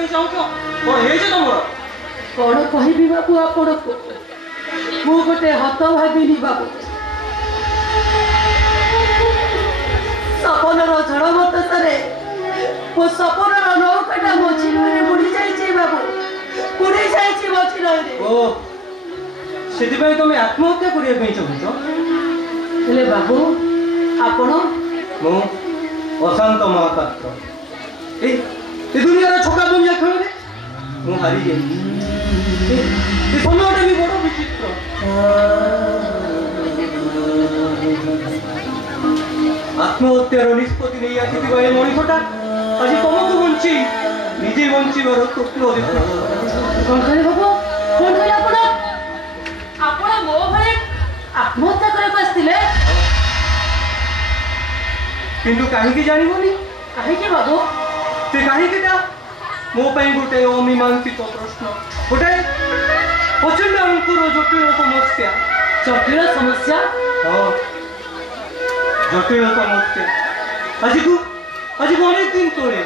ପାଇଁ ଚାହୁଁଛ? କ'ଣ ହେଇଛି ତମର? କ'ଣ କହିବି ବାବୁ ଆପଣଙ୍କୁ? ମୁଁ ଗୋଟେ ହତଭାଗିନୀ ବାବୁ। ସପନର ଝଡ଼ ବତାସରେ ମୋ ସପନର ନୌକାଟା ମଝି ନଈରେ ବୁଡ଼ି ଯାଇଛି ବାବୁ, ବୁଡ଼ି ଯାଇଛି ମଝି ନଈରେ। ଓ ସେଥିପାଇଁ ତମେ ଆତ୍ମହତ୍ୟା କରିବା ପାଇଁ ଚାହୁଁଛ? ହେଲେ ବାବୁ ଆପଣ? ମୁଁ ଅଶାନ୍ତ ମହାପାତ୍ର। ଏ ଦୁନିଆର ଛକା ପଞ୍ଜା ଖେଳରେ ମୁଁ ହାରିଯାଇଛି। ଏ ସମୟଟା ବି ବଡ଼ ବିଚିତ୍ର। ଆତ୍ମହତ୍ୟାର ନିଷ୍ପତ୍ତି ନେଇ ଆସିଥିବା ଏ ମଣିଷଟା ଆଜି ତମକୁ ବଞ୍ଚି ନିଜେ ବଞ୍ଚିବାର ସ୍ୱପ୍ନ ଦେଖୁଛି। କ'ଣ କହିଲେ ବାବୁ? କ'ଣ କହିଲେ ଆପଣ? ଆପଣ ମୋ ଭଳି ଆତ୍ମହତ୍ୟା କରିବାକୁ ଆସିଥିଲେ? କିନ୍ତୁ କାହିଁକି ଜାଣିବନି? କାହିଁକି ବାବୁ? ସେ କାହିଁକିଟା ମୋ ପାଇଁ ଗୋଟେ ଅମୀମାଂସିତ ପ୍ରଶ୍ନ, ଗୋଟେ ପ୍ରଚଣ୍ଡଙ୍କର ଜଟିଳ ସମସ୍ୟା। ଜଟିଳ ସମସ୍ୟା? ହଁ, ଜଟିଳ ସମସ୍ୟା। ଆଜିକୁ ଅନେକ ଦିନ ତଳେ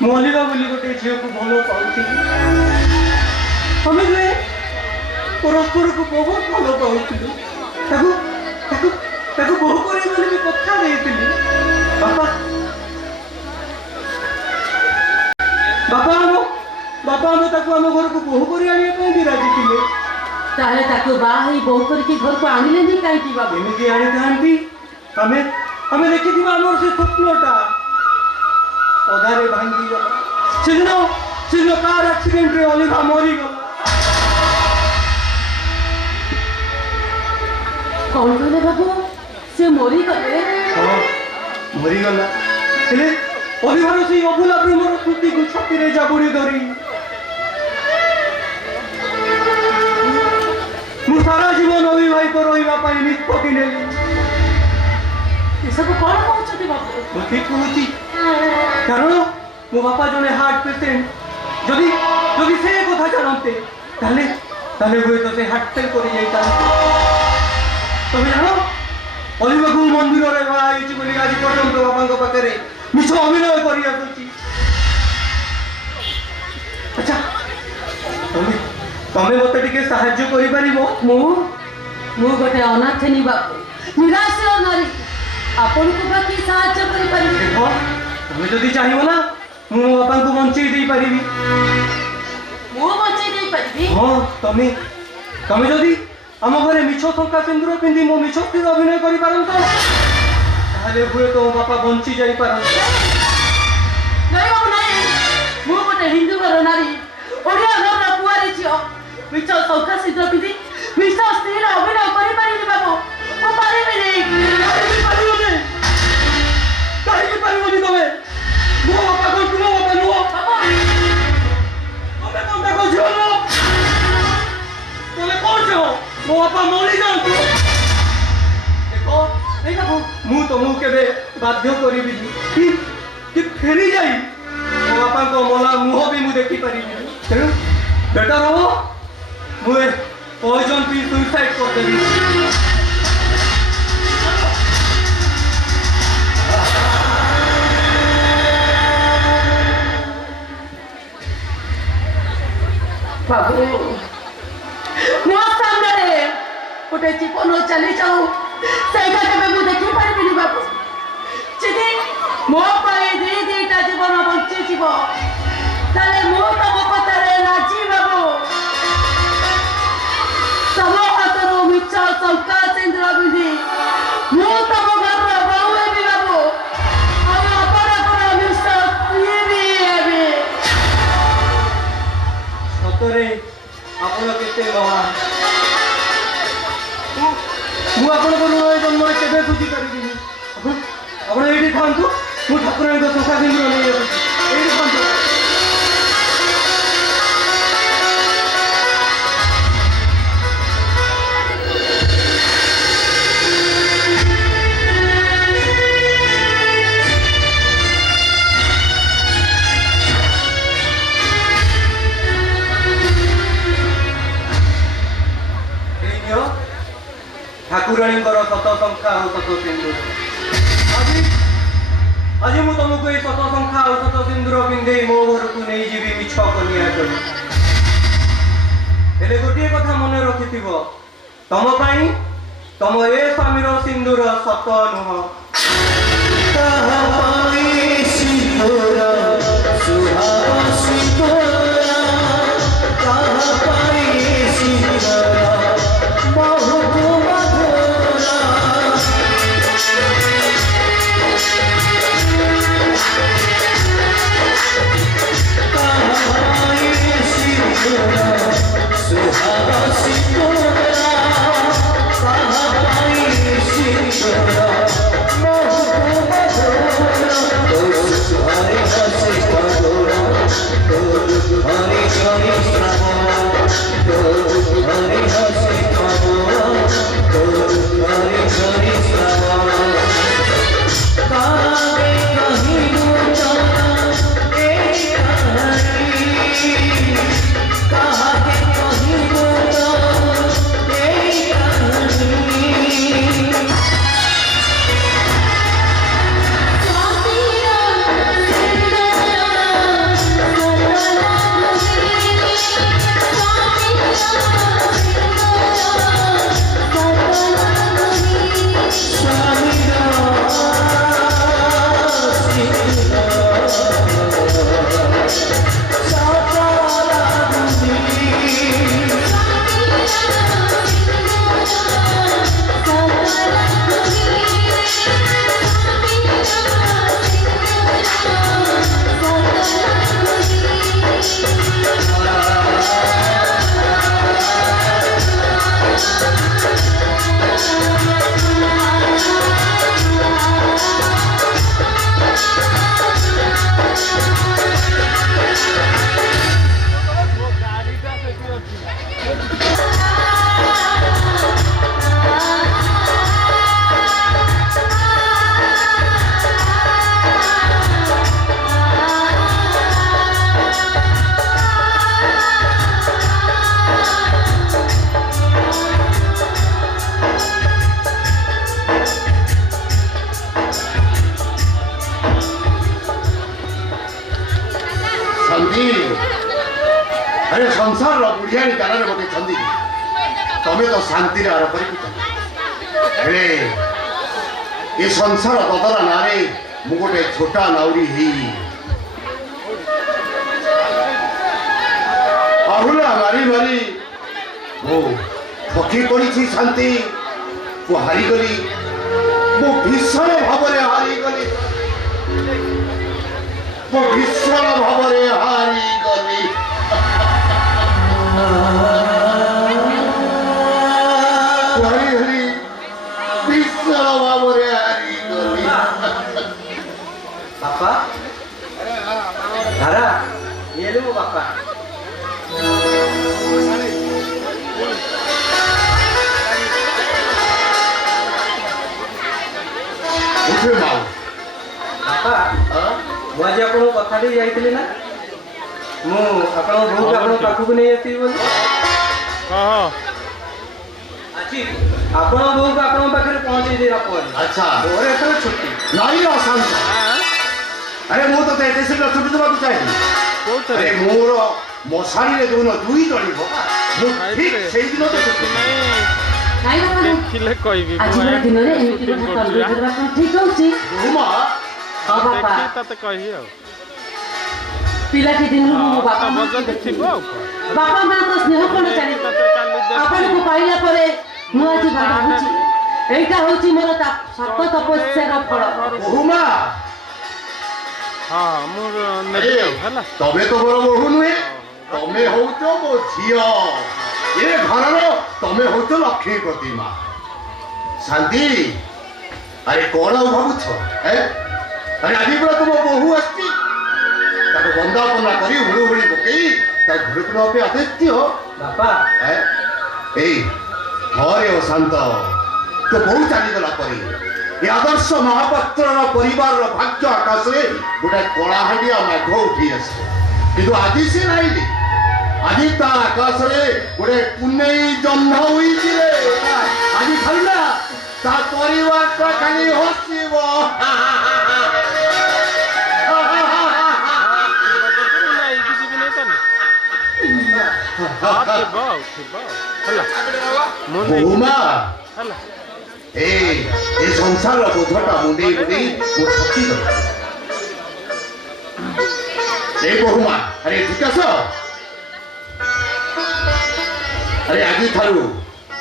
ମୁଁ ଅଲିଭା ବୋଲି ଗୋଟେ ଝିଅକୁ ଭଲ ପାଉଥିଲି। ଆମେ ଦୁହେଁ ପରସ୍ପରକୁ ବହୁତ ଭଲ ପାଉଥିଲୁ। ତାକୁ ବୋହୂ କରିବି ବୋଲି ବି କଥା ଦେଇଥିଲି। ବାପା ଆମେ ତାକୁ ଆମ ଘରକୁ ବୋହୂ କରି ଆଣିବା ପାଇଁ ବି ରାଜି ଥିଲେ। ତାହେଲେ ତାକୁ ବାହା ହେଇ ବୋହୂ କରିକି ଘରକୁ ଆଣିଲେନି କାହିଁକି ବାବୁ? ଏମିତି ଆଣିଥାନ୍ତି, ଆମେ ଦେଖିଥିବା ଆମର ସେ ସ୍ୱପ୍ନଟା ଅଧାରେ ଭାଙ୍ଗିଗଲା। ସେଦିନ କାର୍ ଆକ୍ସିଡେଣ୍ଟରେ ଅଲିଭା ମରିଗଲା। କ'ଣ କହିଲେ ବାବୁ? ସେ ମରିଗଲେ? ହଁ, ମରିଗଲା। ହେଲେ ଅଲିଭାର ସେଇ ଅଭୁଲା ପ୍ରେମର ସ୍ମୃତିକୁ ଛାତିରେ ଜାବୁଡ଼ି ଧରି ମୁଁ ସାରା ଜୀବନ ଅବିବାହିତ ରହିବା ପାଇଁ ନିଷ୍ପତ୍ତି ନେଲି। ଏସବୁ କ'ଣ କହୁଛନ୍ତି ବାବୁ? ମୁଁ ଠିକ୍ କହୁଛି, କାରଣ ମୋ ବାପା ଜଣେ ହାର୍ଟ ପେସେଣ୍ଟ। ଯଦି ସେ କଥା ଜାଣନ୍ତେ ତାହେଲେ ହୁଏତ ସେ ହାର୍ଟ ଫେଲ୍ କରିଯାଇଥାନ୍ତେ। ତମେ ଜାଣ, ଅଲିଭାକୁ ମନ୍ଦିରରେ ବାହା ହେଇଛି ବୋଲି ଆଜି ପର୍ଯ୍ୟନ୍ତ ବାପାଙ୍କ ପାଖରେ ମିଛ ଅଭିନୟ କରି ଆସୁଛି। ଆଚ୍ଛା, ତମେ ମତେ ଟିକେ ସାହାଯ୍ୟ କରିପାରିବ? ମୁଁ ଗୋଟେ ଅନାଥିନୀ ବାବୁ, ନିରାଶ୍ରୟ ନାରୀ, ଆପଣଙ୍କୁ ବାକି ସାହାଯ୍ୟ କରିପାରିବି? ଦେଖ, ତମେ ଯଦି ଚାହିଁବ ନା, ମୁଁ ମୋ ବାପାଙ୍କୁ ବଞ୍ଚେଇ ଦେଇପାରିବି। ମୁଁ ବଞ୍ଚେଇ ଦେଇପାରିବି? ହଁ, ତମେ ଯଦି ଆମ ଘରେ ମିଛ ଟଙ୍କା ସିନ୍ଦୁର ପିନ୍ଧି ମୋ ମିଛ ସ୍ଥିର ଅଭିନୟ କରିପାରନ୍ତ, ତାହେଲେ ହୁଏତ ମୋ ବାପା ବଞ୍ଚି ଯାଇପାରନ୍ତି। ନାଇଁ ବାବୁ ନାଇଁ, ମୁଁ ଗୋଟେ ହିନ୍ଦୁ ଘର ନାରୀ, ଓଡ଼ିଆ ଘରର କୁଆରୀ ଝିଅ, ମିଛ ଟଙ୍କା ସିନ୍ଦୁର ପିନ୍ଧି ମିଛ ସ୍ତ୍ରୀର ଅଭିନୟ କରିପାରିବି ବାବୁ? ମୁଁ ପାରିବିନି। କାହିଁକି ପାରିବନି ତମେ? ମୋ ବାପା କ'ଣ ତୁମ ବାପା ନୁହଁ? ତମେ କ'ଣ ତାଙ୍କ ଝିଅ ନୁହଁ? ତମେ କ'ଣ ଚାହ? ମୋ ବାପା ମରିଯାଆନ୍ତୁ। ଦେଖ, ମୁଁ ତମକୁ କେବେ ବାଧ୍ୟ କରିବିନି କି ଫେରି ଯାଇ ମୋ ବାପାଙ୍କ ମଲା ମୁହଁ ବି ମୁଁ ଦେଖିପାରିବିନି। ତେଣୁ ବେଟର ହବ ମୁଁ ପଏଜନ୍ ପିଇ ସୁଇସାଇଡ୍ କରିଦେବି। ବାବୁ, ମୋ ସାମ୍ନାରେ ଗୋଟେ ଜୀବନ ଚାଲିଯାଉ, ସେଇଟା କେବେ ମୁଁ ଦେଖିପାରିବିନି ବାବୁ। ଯଦି ମୋ ପାଇଁ ଦିଟା ଜୀବନ ବଞ୍ଚିଯିବ, ତାହେଲେ ମୁଁ ତମ କଥାରେ ରାଜି ବାବୁ। ତମ ହାତରୁ ମିଛ ଟଙ୍କା ସିନ୍ଦୁର ପିନ୍ଧି ମୁଁ ତମ ଘରର ବୋହୂ ହେବି ବାବୁ, ଆଉ ଆପଣଙ୍କର ମିଛ ସ୍ତ୍ରୀ ବି ହେବି। ସତରେ ଆପଣ କେତେ ମହାନ। ମୁଁ ଆପଣଙ୍କ ଋଣ ଏ ଜନ୍ମରେ କେବେ ବୁଝିପାରିବିନି। ଆପଣ ଏଇଠି ଥାଆନ୍ତୁ, ମୁଁ ଠାକୁରଙ୍କ ଶଙ୍ଖା ସିନ୍ଦୁର ନେଇ ଆସୁଛି। ଏଇଠି ଥାଆନ୍ତୁ। ଠାକୁରାଣୀଙ୍କର ଶତ ସଂଖ୍ୟା ଆଉ ଶତ ସିନ୍ଦୁର। ଆଜି ମୁଁ ତମକୁ ଏଇ ଶତ ସଂଖ୍ୟା ଆଉ ଶତ ସିନ୍ଦୁର ପିନ୍ଧେଇ ମୋ ଘରକୁ नहीं जीवी मिछ कनिया करी हेले गोटे कथा मन रखिथिबो तम पाई तम ए स्वामीर सिंदूर सत नुह अरे संसार बुढ़िया गाना गोटे छंदी तमें तो शांति आरोप करे ये संसार बदला नारे मु गोटे छोटा नाउरी ही आहुला मारी मारी वो ठकी पड़ी शांति वो हारीगली वो भीषण भाव हारीगली वो भीषण भाव हारीगली हरी हरी भीषण भाव हारीगली बापा धारा ये लो बापा उठे माऊ बापा ମୁଁ ଆଜି ଆପଣଙ୍କୁ କଥା ଦେଇ ଯାଇଥିଲି ନା ମୁଁ ଆପଣଙ୍କ ବୋଉକୁ ଆପଣଙ୍କ ପାଖକୁ ନେଇ ଆସିବି ବୋଲି ଆଜି ଆପଣ ବୋଉକୁ ଆପଣଙ୍କ ପାଖରେ ପହଞ୍ଚେଇ ଦେବା ପରେ अच्छा ମୋର ଏଥର ଛୁଟି नहीं अशांत अरे मु तो एते शीघ्र छुट्टी देवाक चाहिए अरे मोर मशारी रे दोन दुई जणी हो मु ठीक सेही दिन तो छुट्टी ନାଇଁ ବାପା ଦେଖିଲେ କହିବି ଆଜିର ଦିନରେ ଏମିତି କଥା କରିଦେବା ଆପଣ ଠିକ ହଉଛି उमा ହଁ ବାପା ଦେଖି ତତେ କହିବି ଆଉ ପିଲାଟି ଦିନରୁ ମୋ ବାପା ମା ଯଦି ଥିବ ଆଉ କଣ। ବାପା ମାଙ୍କ ସ୍ନେହ କଣ ଜାଣି ତତେ କାଲି ଆପଣଙ୍କୁ ପାଇଲା ପରେ ମୁଁ ଆଜି ଭାବୁଛି ଏଇଟା ହଉଛି ମୋର ସତ ତପସ୍ୟାର ଫଳ उमा ହଁ ମୁଁ ନେବି ଆଉ ହେଲା तमे तो मोर बहु नुहे तमे होउचो मो झियो ए घरर तमे होउचो लक्ष्मी प्रतिमा शांति अरे कौन भावुछ ए अरे आदि पूरा तुम बहु आसी ताको बंदापना करी हुळु हुळी पकई ता घर को पे आदित्य ବାପା ए ए घरे ओ शांत तो बहु चाली गला परी ये आदर्श महापात्र परिवार भाग्य आकाश रे गोटे कलाहांडिया मेघ उठी आसे किंतु आज से नहीं आज ता आकाश रे गोटे पुनेई जन्म हुई रे आज खाला ता परिवार का खाली हसीबो ଥିବ ହେଲା ମୁଁ ନେଇ ବୋହୁମା ହେଲା ଏ ସଂସାରର ବୋଝଟା ମୁଣ୍ଡେଇ ମୁଣ୍ଡେଇ ମୁଁ ଥକି ଗଲି। ବୋହୁମା ଆରେ ଠିକ ଆସ। ଆରେ ଆଜିଠାରୁ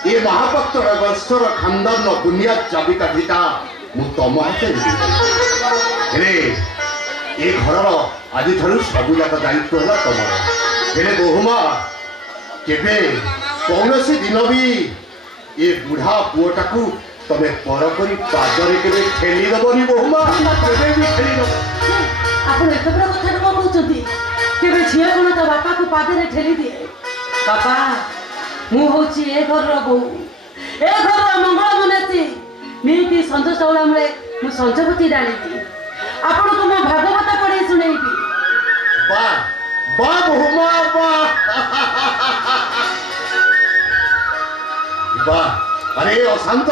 ଏ ମହାପାତ୍ର ବର୍ଷର ଖାନଦାନର ବୁନିୟାଦ ଚାବିକାଠିଟା ମୁଁ ତମ ହାତରେ ହେଲେ ଏ ଘରର ଆଜିଠାରୁ ସବୁଯାକ ଦାୟିତ୍ୱ ହେଲା ତମର। ହେଲେ ବୋହୁମା କେବେ କୌଣସି ଦିନ ବି ଏ ବୁଢା ପୁଅଟାକୁ ତମେ ପର କରି ପାଦରେ କେବେ ଠେଲି ଦେବନି ବୋହୁମା, କେବେ ବି ଠେଲି ଦେବ। ଆପଣ ଏତେ ବଡ଼ କଥାଟା କଣ କହୁଛନ୍ତି? କେବେ ଝିଅ କଣ ତା ବାପାକୁ ପାଦରେ ଠେଲି ଦିଏ? ବାପା ମୁଁ ହଉଛି ଏ ଘରର ବୋହୂ, ଏ ଘରର ମଙ୍ଗଳ ମନାସୀ। ନିଇତି ସଞ୍ଜ ଚଉଳାମୂଳେ ମୁଁ ସଞ୍ଜବତୀ ଡାଳିବି। ଆପଣଙ୍କୁ ମୁଁ ଭାଗବତ ପଢ଼େଇ ଶୁଣେଇବି। ବା ବା ବୋହୁମା ବା ବା ଆରେ ଅଶାନ୍ତ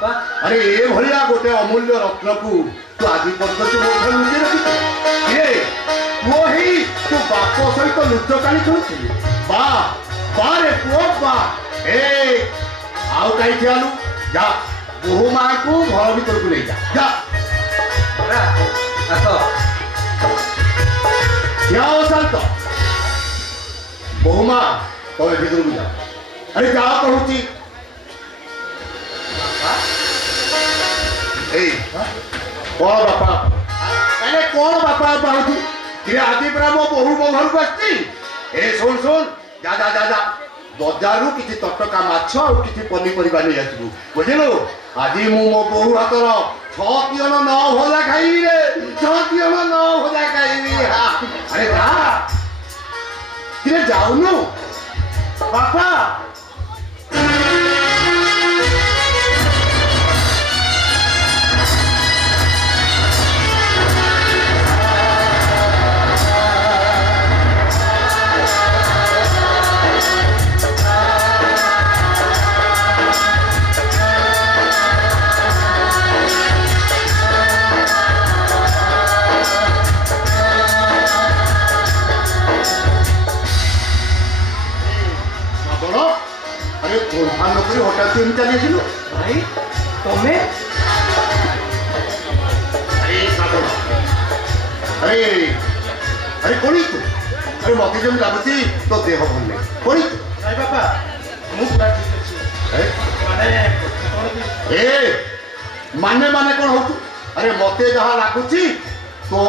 ବାପା ଆରେ ଏଭଳିଆ ଗୋଟେ ଅମୂଲ୍ୟ ରତ୍ନକୁ ତୁ ଆଜି ପର୍ଯ୍ୟନ୍ତ ମଧ୍ୟ ଲୁଚେଇ ରଖିଛୁ। ପୁଅ ହେଇ ତୁ ବାପ ସହିତ ଲୁଚକାଳି ଖେଳୁଥିଲୁ। ବା ବାରେ ପୁଅ ବା ଆଉ କାହିଁ ଠିଆଲୁ? ଯା ବୋହୁ ମାଙ୍କୁ ଘର ଭିତରକୁ ନେଇଯା। ଯା ଆସ ଅଶାନ୍ତ ବୋହୁ ମା ତମେ ଭିତରକୁ ଯା। ଆରେ ଯାହା କହୁଛି ଏଇ କଣ ବାପା ଆରେ କଣ ବାପା ପାଉଛୁ? ଆଜି ପରା ମୋ ବୋହୁ ମୋ ଘରକୁ ଆସିଛି। ଶୁଣ ଶୁଣ ଯା ଯା ଯା ଯା ବଜାରରୁ କିଛି ତଟକା ମାଛ ଆଉ କିଛି ପନିପରିବା ନେଇ ଆସିବୁ ବୁଝିଲୁ। ଆଜି ମୁଁ ମୋ ବୋହୁ ହାତର 6 ତିଅଣ 9 ଭଜା ଖାଇବି ରେ, 6 ତିଅଣ 9 ଭଜା ଖାଇବି। ଆରେ ଯା କିରେ ଯାଉନୁ ବାପା। হঠাৎ তুমি চালিয়েছিল ভাই তুমি আরে আরে করি তো আরে মতে যেমন লাগুছি তো দেহ ভাল নেই করি তো ভাই বাপা ମୁଁ ପୁରା ଠିକ ଅଛି ମାନେ ମାନେ କଣ ହଉଛୁ? ଆରେ ମତେ ଯାହା ଲାଗୁଛି ତୋ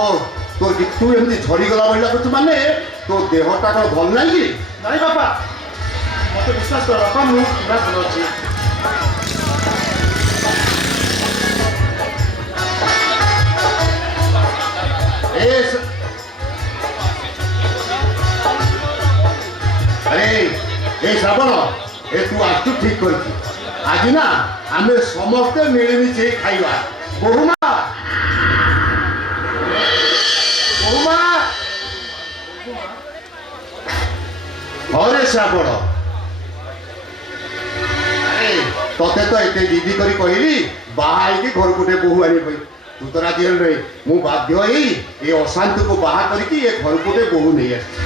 ତୋ ତୁ ଏମିତି ଝଡ଼ିଗଲା ଭଳି ଲାଗୁଛୁ ମାନେ ତୋ ଦେହଟା କଣ ଭଲ ନାହିଁ କି? ନାଇଁ ବାପା ମତେ ବିଶ୍ୱାସ କର ବାପା ମୁଁ ପୁରା ଭଲ ଅଛି। আরে এই শ্রাবণ তু আসছু ঠিক করেছি। আজ না আমি সমস্তে মিলেমিশে খাইবা। বহুমা বহুমা হরে শ্রাবণ তোতে তো এতে জিদি করে কহিলি বাহা হইকি ঘর গোটে বহু আনি পাই তু তো রাজি হল রে মু বাধ্য হই এই অশান্তিকে বাহা করিকি এ ঘর গোটে বহু নেই আসছি।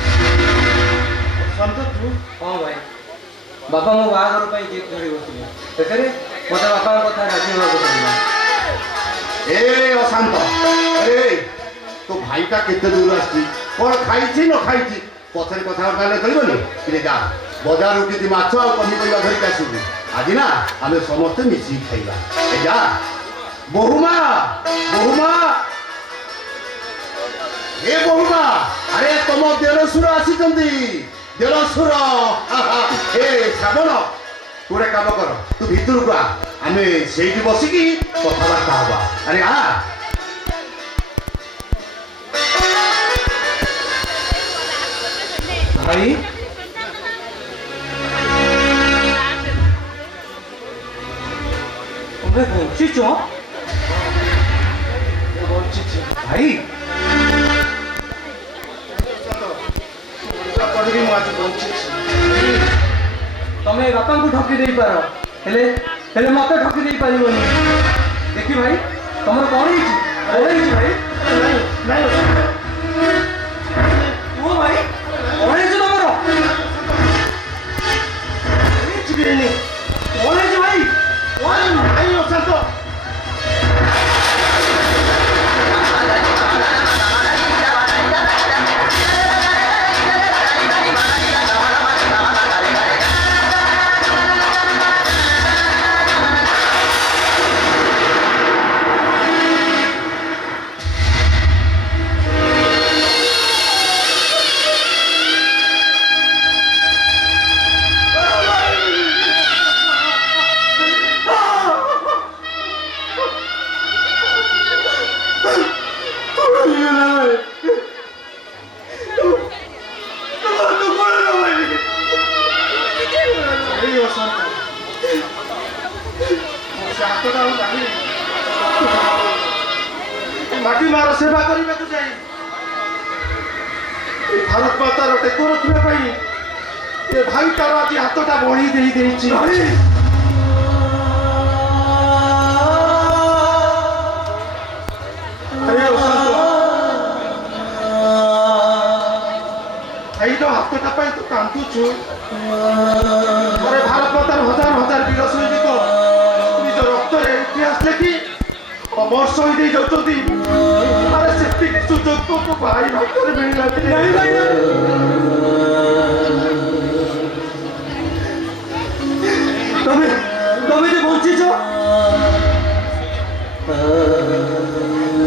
ଅଶାନ୍ତ ତୁ ହଁ ଭାଇ ବାପା ମୋ ବାହାଘର ପାଇଁ ଜିଦ୍ ଧରି ବସିଲେ ସେଥିରେ ମୋତେ ବାପାଙ୍କ କଥା ରାଜି ହେବାକୁ ପଡ଼ିଲା। ଏ ଅଶାନ୍ତ ଆରେ ତୋ ଭାଇଟା କେତେ ଦୂର ଆସିଛି କଣ ଖାଇଛି ନ ଖାଇଛି ପଛରେ କଥାବାର୍ତ୍ତା ହେଲେ ଚଳିବନି। କିରେ ଯା ବଜାରରୁ କିଛି ମାଛ ଆଉ ପନିପରିବା ଧରିକି ଆସିବୁ। ଆଜି ନା ଆମେ ସମସ୍ତେ ମିଶିକି ଖାଇବା। ଏ ଯା ବହୁମା ବହୁମା ଏ ବହୁମା ଆରେ ତମ ଦେଢଶୁର ଆସିଛନ୍ତି ଦେଢଶୁର। ଏ ଶ୍ରାବଣ ତୁ ଗୋଟେ କାମ କର ତୁ ଭିତରକୁ ଆ ଆମେ ସେଇଠି ବସିକି କଥାବାର୍ତ୍ତା ହବା। ଆରେ ଆ ଭାଇ ତମେ ବଞ୍ଚିଛ? ବଞ୍ଚିଛି ଭାଇ କରିକି ମୁଁ ଆଜି ବଞ୍ଚିଛି। ତମେ ବାପାଙ୍କୁ ଠକି ଦେଇପାର ହେଲେ ହେଲେ ମତେ ଠକି ଦେଇପାରିବନି। ଦେଖି ଭାଇ ତମର କଣ ହେଇଛି? କଣ ହେଇଛି ଭାଇ? କୁହ ଭାଇ କଣ ହେଇଛି ତମର? ଆଉ ନାହିଁ। ମାଟି ମାର ସେବା କରିବାକୁ ଯାଇ ଭାରତ ମାତାର ଟେକ ରଖିବା ପାଇଁ ଏ ଭାଇ ତାର ଆଜି ହାତଟା ବଢେଇ ଦେଇଛି। ଭାଇ ଆରେ ଅଶାନ୍ତ, ଭାଇର ହାତଟା ପାଇଁ ତୁ କାନ୍ଦୁଛୁ। ଆରେ ଭାରତ ମାତାର ହଜାର ହଜାର ବୀର ସୈନିକ ନିଜ ରକ୍ତରେ ଇତିହାସ ଲେଖି ଅମର ଶହୀଦ ହେଇ ଯାଉଛନ୍ତି। ଆରେ ସେତିକି ସୁଯୋଗ ତୋ ଭାଇ ଭାଗ୍ୟରେ ମିଳିଲା କି ନାଇଁ ଭାଇ ନାଇଁ। ତମେ ତମେ ଯେ ବଞ୍ଚିଛ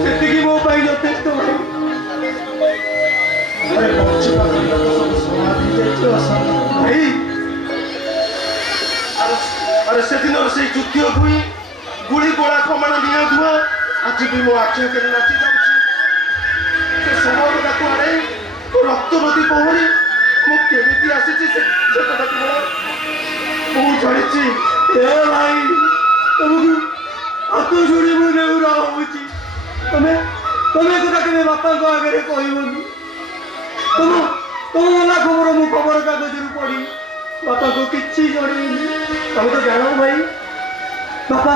ସେତିକି ମୋ ପାଇଁ ଯଥେଷ୍ଟ ଭାଇ। ଆରେ ବଞ୍ଚିବା ପାଇଁ ତ ସବୁ ସମାଧି ହେଇଯାଇଛି ଅଶାନ୍ତ ଭାଇ ଆରେ ସେଦିନର ସେଇ ଯୁଦ୍ଧ ଭୂଇଁ ଗୁଳି ଗୋଳା କମାଣ ନିଆଁ ଧୁଆ ଆଜି ବି ମୋ ଆଖି ଆଗରେ ନାଚି ଯାଉଛି। ସେ ସମୟଟାକୁ ଆଡ଼େଇ ରକ୍ତ ନଦୀ ପହଁରି ମୁଁ କେମିତି ଆସିଛି ସେ କଥା କେବଳ ମୁଁ ଜାଣିଛି। ଏ ଭାଇ ତମକୁ ହାତ ଯୋଡ଼ି ମୁଁ ନେଉରା ହଉଛି। ତମେ ତମେ କଥା କେବେ ବାପାଙ୍କ ଆଗରେ କହିବନି। ତମ ମଲା ଖବର ମୁଁ ଖବର କାଗଜରୁ ପଢି ବାପାଙ୍କୁ କିଛି ଜଣେଇନି। ତମେ ତ ଜାଣ ଭାଇ ବାପା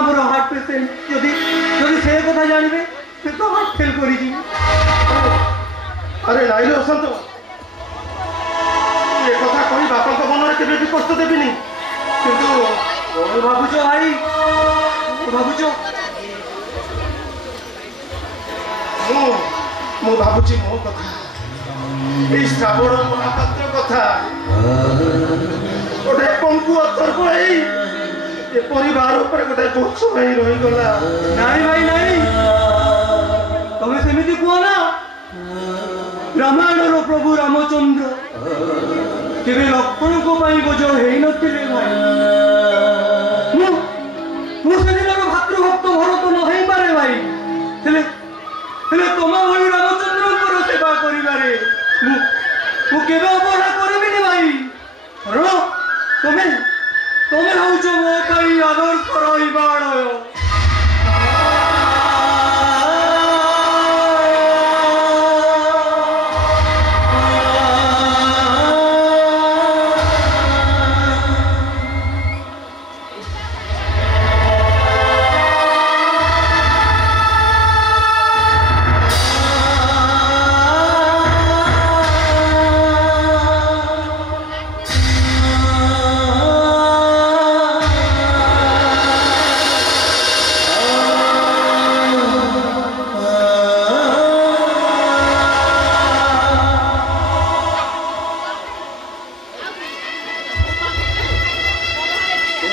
ଆମର ହାର୍ଟ ପେସେଣ୍ଟ। ଯଦି ସେ କଥା ଜାଣିବେ ସେ ତ ହାର୍ଟ ଫେଲ୍ କରିଯିବେ। ଆରେ ନାଇଲେ ଅଶାନ୍ତ, ଏ କଥା କହି ବାପାଙ୍କ ମନରେ କେବେ ବି କଷ୍ଟ ଦେବିନି। କିନ୍ତୁ କଣ ଭାବୁଛ ଭାଇ? ଭାବୁଛ ମୁଁ ଭାବୁଛି ମୋ କଥା, এই শ্রাবণ মহাপাত্র কথা গোটে পঙ্কু অতর্ক এই পরিবার উপরে গোটে বোঝ হয়ে রহিগলা। ନାଇଁ ଭାଇ ନାଇଁ, ତମେ ସେମିତି କୁହ ନା। ରାମାୟଣର ପ୍ରଭୁ ରାମଚନ୍ଦ୍ର କେବେ ଲକ୍ଷ୍ମଣଙ୍କ ପାଇଁ ବୋଝ ହେଇନଥିଲେ ଭାଇ। ମୁଁ ସେଦିନର ଭାତୃଭକ୍ତ ଭରତ ନ ହେଇପାରେ ଭାଇ, ହେଲେ ତମ ଭଳି ରାମଚନ୍ଦ୍ରଙ୍କର ସେବା କରିବାରେ ମୁଁ କେବେ ଅବହେଳା କରିବିନି ଭାଇ। କାରଣ ତମେ ହଉଛ ମୋ ପାଇଁ ଆଦର୍ଶର ହିମାଳୟ।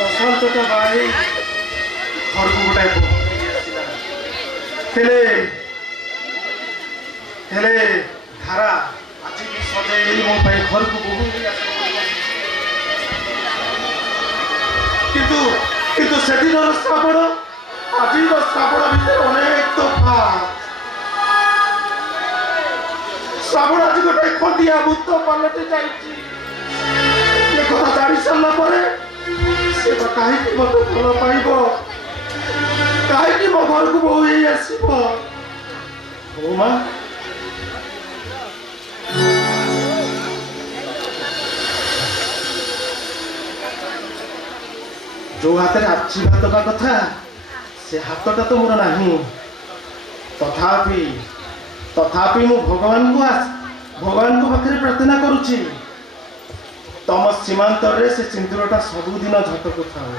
ଅଶାନ୍ତଟା ଭାଇ ଘରକୁ ଗୋଟାଏ ବୋହୂ ନେଇ ଆସିଲା। ହେଲେ ଧାରା ଆଜି ବି ସଜେଇ ମୋ ପାଇଁ ଘରକୁ ବୋହୂ ନେଇ ଆସିବ। କିନ୍ତୁ ସେଦିନର ଶ୍ରାବଣ ଆଜିର ଶ୍ରାବଣ ଭିତରେ ଅନେକ ତଫାତ୍। ଶ୍ରାବଣ ଆଜି ଗୋଟେ ଖଣ୍ଡିଆ ଭୂତ ପାଲଟି ଯାଇଛି। ଏ କଥା ଜାଣି ସାରିଲା ପରେ ସେ କାହିଁକି ମତେ ଭଲ ପାଇବ, କାହିଁକି ମୋ ଘରକୁ ବୋହୂ ହେଇ ଆସିବ? ହଉ ମା, ଯୋଉ ହାତରେ ଆଶୀର୍ବାଦ ଦେବା କଥା ସେ ହାତଟା ତ ମୋର ନାହିଁ। ତଥାପି ମୁଁ ଭଗବାନଙ୍କ ପାଖରେ ପ୍ରାର୍ଥନା କରୁଛି ତମ ସୀମାନ୍ତରେ ସେ ସିନ୍ଦୁରଟା ସବୁଦିନ ଝଟକୁ ଥାଉ।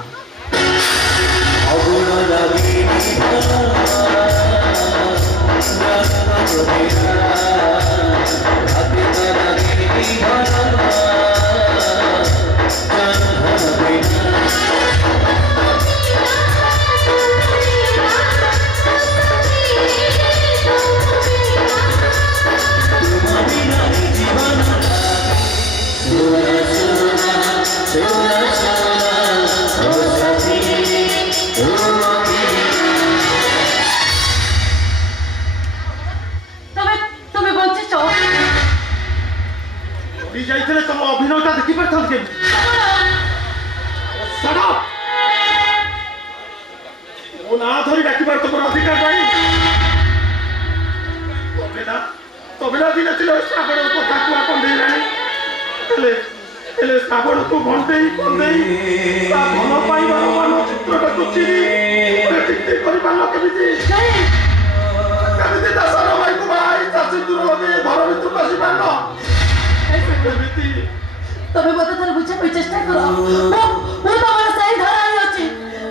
ଯାଇଥିଲେ ତମ ଅଭିନୟଟା ଦେଖିପାରିଥାନ୍ତି କେମିତି? ନା ଧରି ଡାକିବାର ତମର ଅଧିକାର ନାହିଁ। ତମେ ନା ଦିନେ ଥିଲେ ଶ୍ରାବଣ କଥା କୁଆ କନ୍ଦେଇଲାଣି। ହେଲେ ଶ୍ରାବଣକୁ ଘଣ୍ଟେଇ କନ୍ଦେଇ ତା ଭଲ ପାଇବାର ମାନଚିତ୍ରଟାକୁ ଚିରି ଠିକ୍ କରିପାରିଲ କେମିତି? କେମିତି ତା ସାନ ଭାଇକୁ ବାହା ହେଇ ତା ସିନ୍ଦୁର ଲଗେଇ ଘର ଭିତରକୁ ଆସିପାରିଲ? କେମିତି? ତମେ ମତେ ଥରେ ବୁଝିବା ପାଇଁ ଚେଷ୍ଟା କର। ମୁଁ ତମର ସେଇ ଧରାରେ ଅଛି,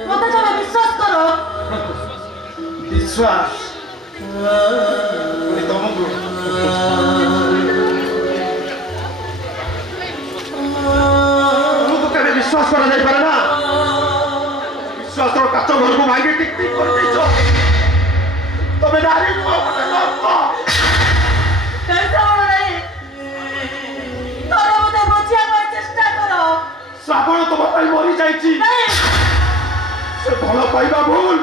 ମତେ ତମେ ବିଶ୍ୱାସ କର। ବିଶ୍ୱାସ ତମକୁ କେବେ ବିଶ୍ୱାସ କରାଯାଇପାରେ ନା। ବିଶ୍ୱାସର କାଚ ଘରକୁ ଭାଙ୍ଗି ଟିକ୍ ଟିକ୍ କରିଦେଇଛ। ତମେ ନାରୀ ନୁହଁ, ଗୋଟେ ଲୋକ। ଶ୍ରାବଣ ତମ ପାଇଁ ମରିଯାଇଛି। ସେ ଭଲ ପାଇବା ଭୁଲ,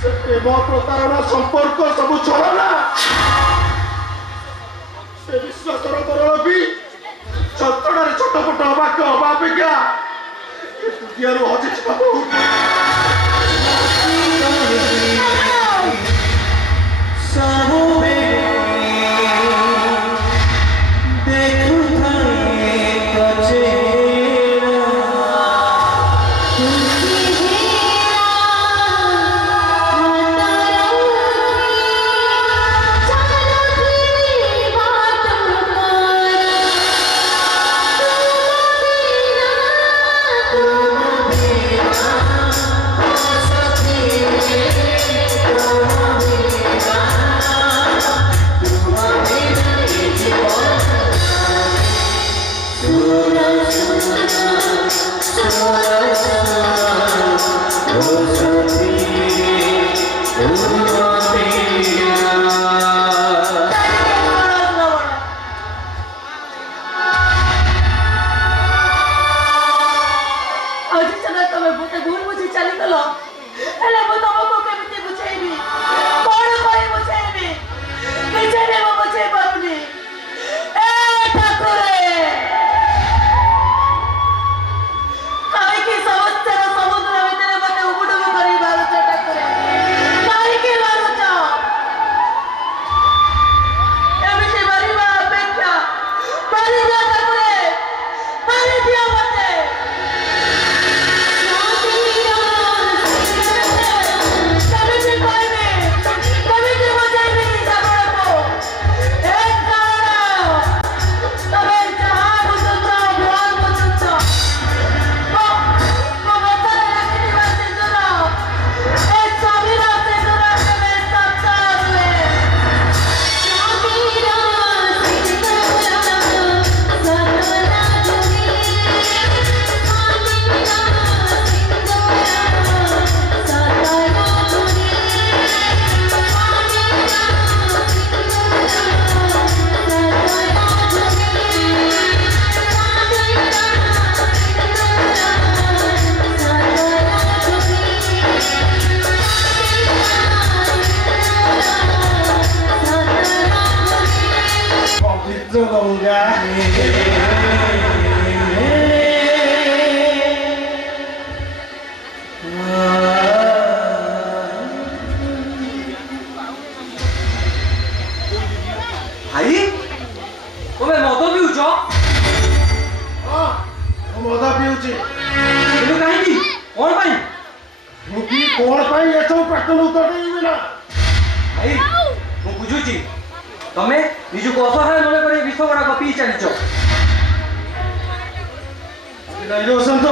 ସେ ପ୍ରେମ ପ୍ରତାରଣା ସମ୍ପର୍କ ସବୁ ଛଳନା। ସେ ବିଶ୍ୱାସର ତରଳ ବି ଯନ୍ତ୍ରଣାରେ ଛୋଟପଟ ହବା ଅପେକ୍ଷା ଦୁନିଆରୁ ହଜିଯିବା ବହୁତ। तमे निजुको असहाय मन करे विष गुड़ाक पी चलीच बसंत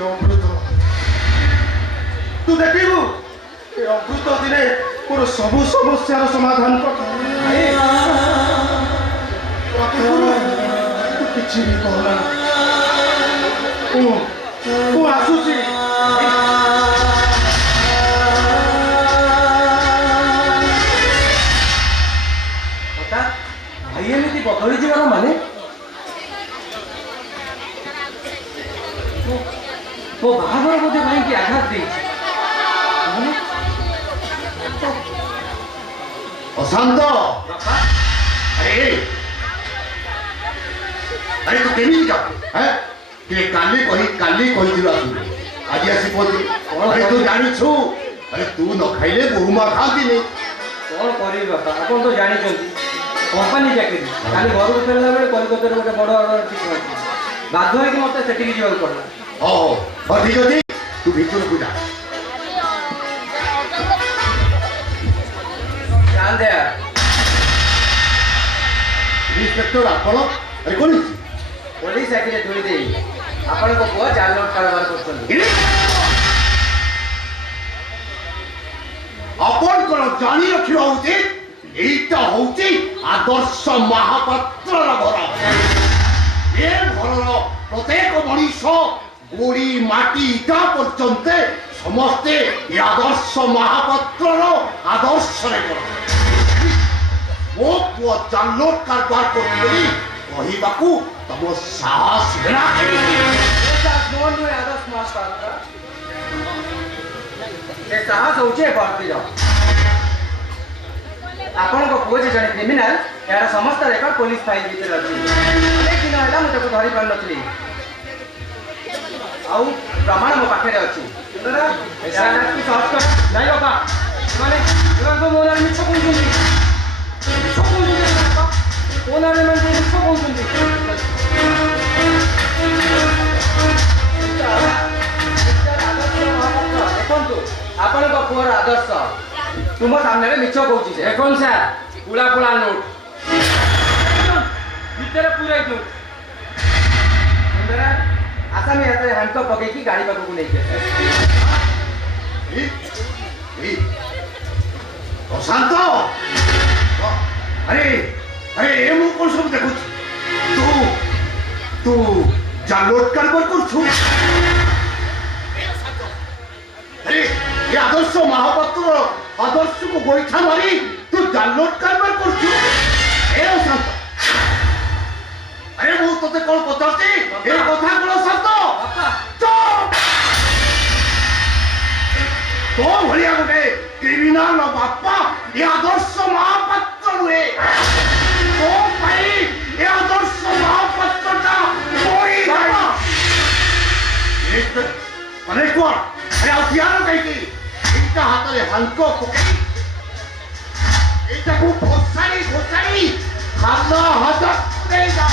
अमृत तू देखू अमृत दिने मोर सबु समस्यार समाधान किसी भी कहना आसुची भाई एमती बदली जीवन माने मो बाहागर बोधे भाई की आघात दे अशांत अरे ଆରେ ତୁ କେମିତି ଯାଉ କେ କାଲି କହିଥିଲୁ ଆସିବୁ ଆଜି ଆସି ପହଞ୍ଚି ଆରେ ତୁ ଜାଣିଛୁ ଆରେ ତୁ ନ ଖାଇଲେ ବୋହୁ ମା ଖାଆନ୍ତିନି। କ'ଣ କରିବି ବାପା ଆପଣ ତ ଜାଣିଛନ୍ତି କମ୍ପାନୀ ଚାକିରି କାଲି ଘରକୁ ଫେରିଲା ବେଳେ କଲିକତାରେ ଗୋଟେ ବଡ଼ ଅର୍ଡ଼ର ଠିକ୍ ଅଛି ବାଧ୍ୟ ହେଇକି ମୋତେ ସେଠିକି ଯିବାକୁ ପଡ଼ିଲା। ହଉ ଠିକ ଅଛି ତୁ ଭିତରକୁ ଯା। ଚାନ୍ଦା ଇନ୍ସପେକ୍ଟର ଆପଣ ଆରେ କ'ଣ ହେଇଛି? ପୋଲିସ ଆଖିରେ ଧୂଳି ଦେଇ ଆପଣଙ୍କ ପୁଅ ଜାଲ ନୋଟ୍ କାରବାର କରୁଛନ୍ତି। ଆପଣ କ'ଣ ଜାଣି ରଖିବା ଉଚିତ এইটা হচ্ছে আদর্শ মহাপাত্রর ঘর। এ ঘরর প্রত্যেক মনিষ গুড়ি মাটি ইটা পর্যন্ত সমস্তে এই আদর্শ মহাপাত্রর আদর্শরে কর। ও পুয় জানলোট কারবার করবি বলি কহিবাকু তম সাহস হেলা কেমিতি? আদর্শ মহাপাত্র ସେ ସାହସ ହଉଛି ବର୍ତ୍ତି ଯାଅ। ଆପଣଙ୍କ ପୁଅ ଯେ ଜଣେ କ୍ରିମିନାଲ ଏହାର ସମସ୍ତ ରେକର୍ଡ ପୋଲିସ ଫାଇଲ ଭିତରେ ଅଛି। ଅନେକ ଦିନ ହେଲା ମୁଁ ତାକୁ ଧରି ପାରୁନଥିଲି ଆଉ ପ୍ରମାଣ ମୋ ପାଖରେ ଅଛି। ନାଇଁ ବାପା ସେମାନେ ତ ମୋ ନାଁରେ ମିଛ କହୁଛନ୍ତି ବାପା ମୋ ନାଁରେ ମିଛ କହୁଛନ୍ତି। ଦେଖନ୍ତୁ ଆପଣଙ୍କ ପୁଅର ଆଦର୍ଶ ତୁମ ସାମ୍ନାରେ ମିଛ କହୁଛି। ସେ দেখুন স্যার পুলা পুলা নোট ভিতরে পুরাই দিন। ଆସାମୀ ହାତରେ ହାଙ୍କ ପକେଇକି ଗାଡ଼ି ପାଖକୁ ନେଇକି প্রশান্ত আরে আরে এ মু কোন সব দেখুছি তু তু জানলোট কারবার করছু। আরে এ আদর্শ মহাপাত্র আদর্শকে বৈঠা মারি তুই জানলোট কারবার করছু। এ শান্ত আরে মু তোতে কোন পচারছি এ কথা কোন শান্ত চুপ। তো ভলিয়া গোটে ক্রিমিনাল বাপা এ আদর্শ মহাপাত্র নুহে তো পাই এ আদর্শ মহাপাত্রটা বই বাবা মানে কোন আরে হতিয়ার কাইকি এইটা হাতরে হাঙ্ক পকাই এইটাকু ঘোষাই খানা হাজার দেই যা।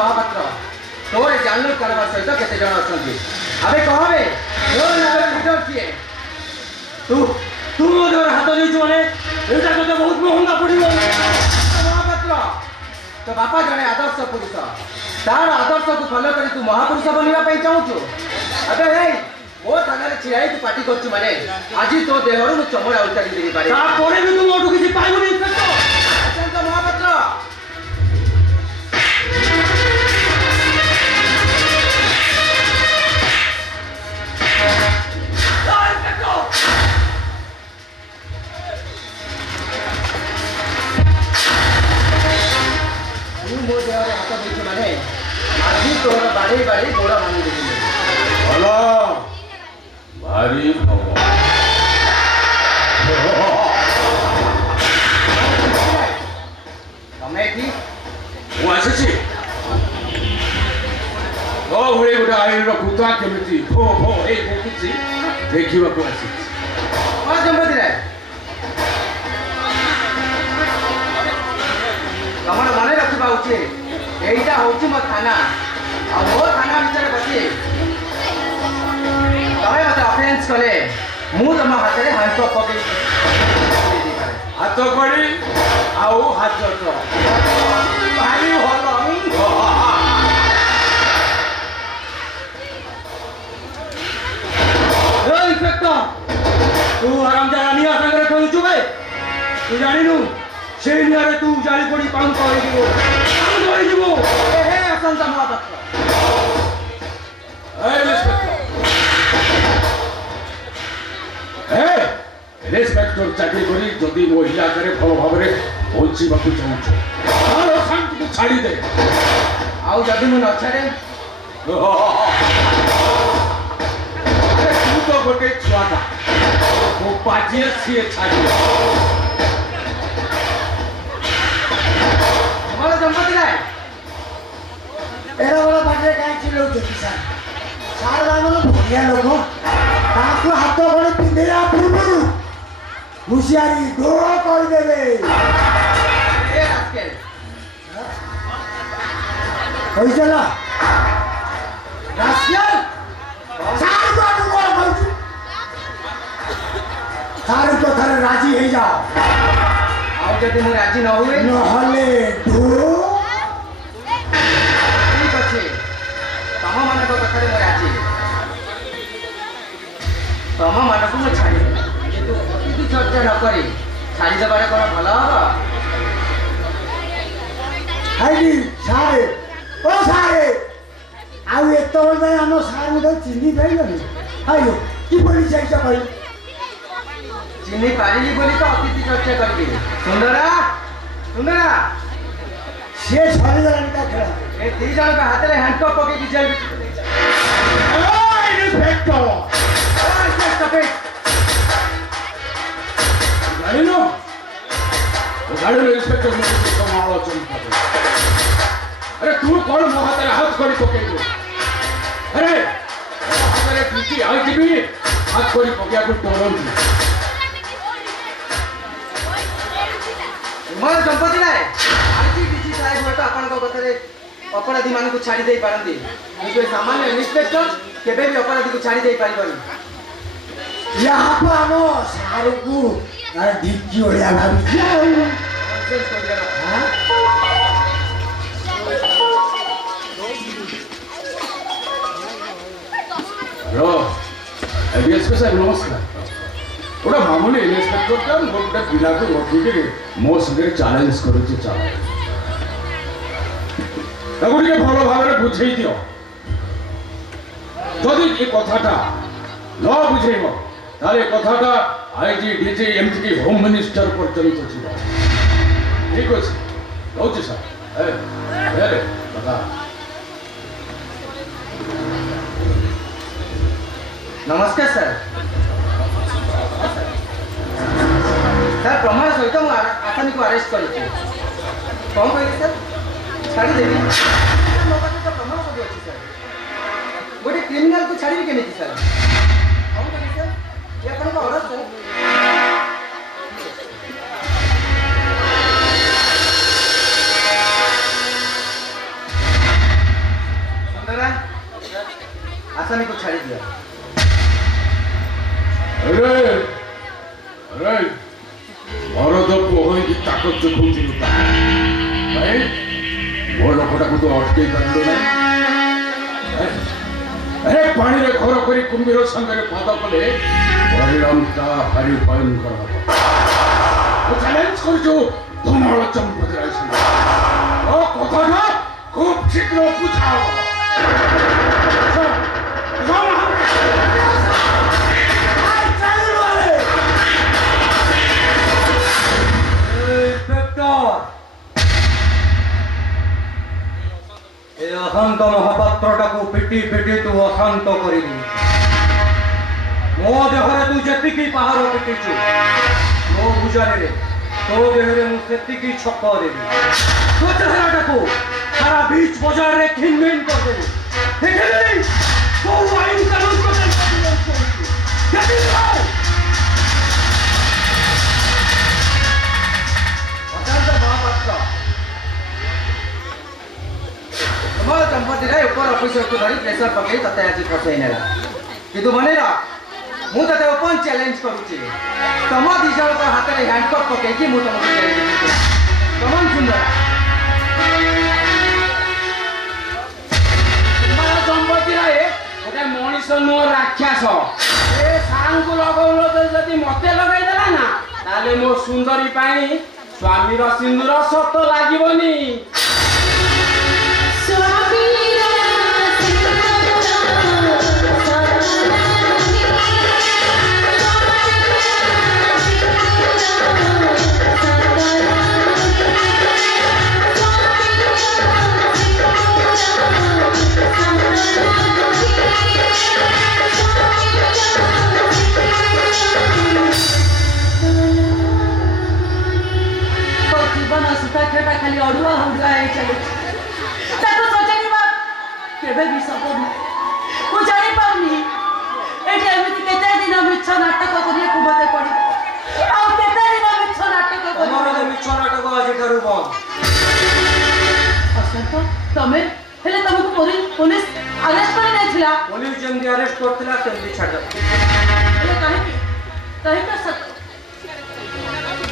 ମହାପାତ୍ର ତୋର ଜାନଲୋଟ୍ କାରବାର ସହିତ କେତେ ଜଣ ଅଛନ୍ତି? ଆବେ କହବେ ତୋର ନାଁରେ ଲିଡର କିଏ? ତୁ ମୋ ଦେହରେ ହାତ ଦେଇଛୁ ମାନେ ଏଇଟା ତୋତେ ବହୁତ ମହଙ୍ଗା ପଡ଼ିବ। ମହାପାତ୍ର ତୋ ବାପା ଜଣେ ଆଦର୍ଶ ପୁରୁଷ ତାର ଆଦର୍ଶକୁ ଫଲୋ କରି ତୁ ମହାପୁରୁଷ ବନିବା ପାଇଁ ଚାହୁଁଛୁ? ଆବେ ହେଇ ମୋ ସାଙ୍ଗରେ ଛିଡ଼ା ହେଇ ତୁ ପାଟି କରୁଛୁ ମାନେ ଆଜି ତୋ ଦେହରୁ ମୁଁ ଚମଡ଼ା ଉତାରି ଦେଇପାରେ। ତାପରେ ବି ତୁ ମୋଠୁ କିଛି ପାଇବୁନି। ମହାପାତ୍ର କୁତା କେମିତି ଭୋ ଭୋ ହେଇ ପୋକିଛି ଦେଖିବାକୁ ଆସିଛି। ହଁ ଜମ୍ପତି ରାୟ, ତମର ମନେ ରଖିବା ଉଚିତ এইটা হচ্ছে ମୋ থানা ଆଉ ମୋ থানা ଭିତରେ ବସି ତମେ ମତେ ଅଫେନ୍ସ କଲେ ମୁଁ ତମ ହାତରେ ହ୍ୟାଣ୍ଡକପ୍ ପକେଇ ଦେଇପାରେ। ହାତ କଡ଼ି ଆଉ ହାତ ଭାରି ଭଲ। ইন্সপেক্টর, তু আরামজাদা নিয়া সাগরে খেলুছু বে? তু জানিনু সেই নিয়ারে তু জালি পড়ি পাউন করে দিব, পাউন করে দিব। হে আসান্তা মহাপাত্র। ইন্সপেক্টর চাকরি করি যদি ମୋ ଇଲାକାରେ ଭଲ ଭାବରେ ପହଞ୍ଚିବାକୁ ଚାହୁଁଛୁ ତାହେଲେ ଶାନ୍ତିକୁ ଛାଡ଼ିଦେ। ଆଉ ଯଦି ମୁଁ ନ ଛାଡ଼େ? ତୁ ତ ଗୋଟେ ଛୁଆଟା, ମୋ ପାଜିଏ ସିଏ ଛାଡ଼ିବ। ଭଲ ଜମ୍ପତି ରାୟ, ଏଡେ ବଡ଼ ପାଟିରେ କାହିଁ ଚିଲଉଛନ୍ତି ସାର୍? ସାର୍ ଆମର ବଢ଼ିଆ ଲୋକ, ତାଙ୍କୁ ହାତ ଗଣି ପିନ୍ଧେଇବା ପୂର୍ବରୁ ହୁସିଆରି ଦୋଳ କରିଦେବେ। ଏ ରାସ୍କେଲ, କହିଛ ନା ରାସିଆଲ? ସାର୍ଙ୍କୁ ଆକୁ କ'ଣ କହୁଛୁ? ସାର୍ କଥାରେ ରାଜି ହେଇଯାଅ, ଆଉ ଯଦି ମୁଁ ରାଜି ନ ହୁଏ? ନହେଲେ ଠିକ ଅଛି, ତମମାନଙ୍କ କଥାରେ ମୁଁ ରାଜି। ତମମାନଙ୍କୁ ମୁଁ ଛାଡ଼ିବି, କିନ୍ତୁ ଅତିଥି ଚର୍ଚ୍ଚା ନ କରି ଛାଡ଼ିଦେବାରେ କ'ଣ ଭଲ ହବ? ଖାଇବି ସାରେ, ଓ ସାରେ, ଆଉ ଏତେବେଳେ ଯାଏଁ ଆମ ସାର୍ ଗୋଟେ ଚିହ୍ନି ପାଇଲନି? ଆଇଲୋ କିପରି ଯାଇଛ କହିଲ? ଚିହ୍ନି ପାରିଲି ବୋଲି ତ ଅତିଥି ଚର୍ଚ୍ଚା କରିବି। ସୁନ୍ଦରା, ସୁନ୍ଦରା, ସିଏ ସରିଗଲାଣି ତା ଖେଳ। ଏ ଦି ଜଣଙ୍କ ହାତରେ ହ୍ୟାଣ୍ଡକପ୍ ପକେଇକି ଜେଲ୍ ଭିତରକୁ ନେଇଯାଅ। ଜାଣିନୁ ଜାଣିନୁ ଇନ୍ସପେକ୍ଟର ମୁଁ କିଛି ସମାଲୋଚନା କରେ। ଆରେ ତୁ କ'ଣ ମୋ ହାତରେ ହାତ କରି ପକେଇବୁ? ଆରେ ମୋ ହାତରେ ପିଟି ଆଇଥିବି ହାତ କରି ପକେଇବାକୁ ଡରନ୍ତି। ମୋର ଜମ୍ପତି ରାୟ, ଆଜି ଡିସି ସାହେବ ହୁଏତ ଆପଣଙ୍କ କଥାରେ ଅପରାଧୀମାନଙ୍କୁ ଛାଡ଼ି ଦେଇପାରନ୍ତି, କିନ୍ତୁ ଏ ସାମାନ୍ୟ ଇନ୍ସପେକ୍ଟର କେବେ ବି ଅପରାଧୀକୁ ଛାଡ଼ି ଦେଇପାରିବନି। ୟାକୁ ଆମ ସାରକୁ ଢିକି ଓଳିଆ ଭାବିଛି ଆଉ। ନନ୍ସେନ୍ସ କହିଲେ ନା। ଆଁ? ডিএসপি সাহেব নমস্কার। ওটা মামুলি ইন্সপেক্টরটা গোটা পিলাকে রখিকি ମୋ ସାଙ୍ଗରେ ଚ୍ୟାଲେଞ୍ଜ କରୁଛି ଚାଲ ତାକୁ ଟିକେ ଭଲ ଭାବରେ ବୁଝେଇ ଦିଅ। ଯଦି ଏ କଥାଟା ନ ବୁଝେଇବ ତାହେଲେ ଏ କଥାଟା ଆଇଜି ଡିଜି ଏମିତିକି ହୋମ ମିନିଷ୍ଟର ପର୍ଯ୍ୟନ୍ତ ଯିବ। ଠିକ ଅଛି, ରହୁଛି ସାର୍। କଥା ନମସ୍କାର ସାର୍। ସାର୍ ପ୍ରମାଣ ସହିତ ମୁଁ ଆସାମୀକୁ ଆରେଷ୍ଟ କରିଛି। କ'ଣ କହିଲେ ସାର୍? ଛାଡ଼ିଦେବି? ମୋ ପାଖରେ ତ ପ୍ରମାଣ ସବୁ ଅଛି ସାର୍। ଗୋଟେ କ୍ରିମିନାଲକୁ ଛାଡ଼ିବି କେମିତି ସାର୍? କ'ଣ କରିବି ସାର୍? ଏ ଆପଣଙ୍କ ଅର୍ଡର ସାର୍। ସୁନ୍ଦରା, ଆସାମୀକୁ ଛାଡ଼ି ଦିଅ। ଭରତ ପହଁରିକି ତାକତ ଦେଖଉଥିଲୁ ମୋ ଲୋକଟାକୁ ତ ଅଟକେଇ ପାରିଲୁ ନାହିଁ। ପାଣିରେ ଘର କରି କୁମ୍ଭୀର ସାଙ୍ଗରେ ପାଦ କଲେ ପରିଣାମଟା ଭାରି ଭୟଙ୍କର ହବ। ଚ୍ୟାଲେଞ୍ଜ କରୁଛୁ ଧନଳ ଚମ୍ପତି ରାୟ କଥାଟା খুব শীঘ্র বুঝা হব। অশান্ত মহাপাত্রটাকে পিটি পিটি তু অশান্ত করিলি। ମୋ ଦେହରେ ତୁ ଯେତିକି ପାହାର ପିଟିଛୁ ମୋ ଭୁଜାରେ ତୋ ଦେହରେ ମୁଁ ସେତିକି ଛକ ଦେବି। ତୋ ଚେହେରାଟାକୁ ସାରା ବିଚ୍ ବଜାରରେ ଖିନମିନ କରିଦେବି। ଦେଖିଲି ତୋ କରି ପ୍ରେସର ପକେଇ ତତେ ଆଜି ଫସେଇ ନେଲା କିନ୍ତୁ ମନେ ରଖ ମୁଁ ତତେ ଓପନ ଚ୍ୟାଲେଞ୍ଜ କରୁଛି ତମ ଦି ଜଣଙ୍କ ହାତରେ ହ୍ୟାଣ୍ଡକପ୍ ପକେଇକି ମୁଁ ତମକୁ ଜେଲରେ ଯିବି କମନ ସୁନ୍ଦର ସମ୍ପତ୍ତି ରାଏ ଗୋଟେ ମଣିଷ ନୁହଁ ରାକ୍ଷସ ଏ ସାଙ୍ଗକୁ ଲଗଉନ ଯଦି ମତେ ଲଗାଇଦେଲା ନା ତାହେଲେ ମୋ ସୁନ୍ଦରୀ ପାଇଁ ସ୍ୱାମୀର ସିନ୍ଦୁର ସତ ଲାଗିବନି ଖାଲି ଅଡୁଆ ହଉଡୁଆ ହେଇ ଚାଲିଛି ତାକୁ ସଜାଡ଼ିବା କେବେ ବି ସମ୍ଭବ ମୁଁ ଜାଣିପାରୁନି ଏଠି ଏମିତି କେତେ ଦିନ ମିଛ ନାଟକ କରିବାକୁ ମତେ ପଡିବ ଆଉ କେତେ ଦିନ ମିଛ ନାଟକ ମିଛ ନାଟକ ଆଜିଠାରୁ ବନ୍ଦ ଅଶାନ୍ତ ତମେ ହେଲେ ତମକୁ ପୋଲିସ ଆରେଷ୍ଟ କରି ନେଇଥିଲା ପୋଲିସ ଯେମିତି ଆରେଷ୍ଟ କରିଥିଲା ସେମିତି ଛାଡ଼ିଦେଲା ହେଲେ କାହିଁକି କାହିଁକି ସତ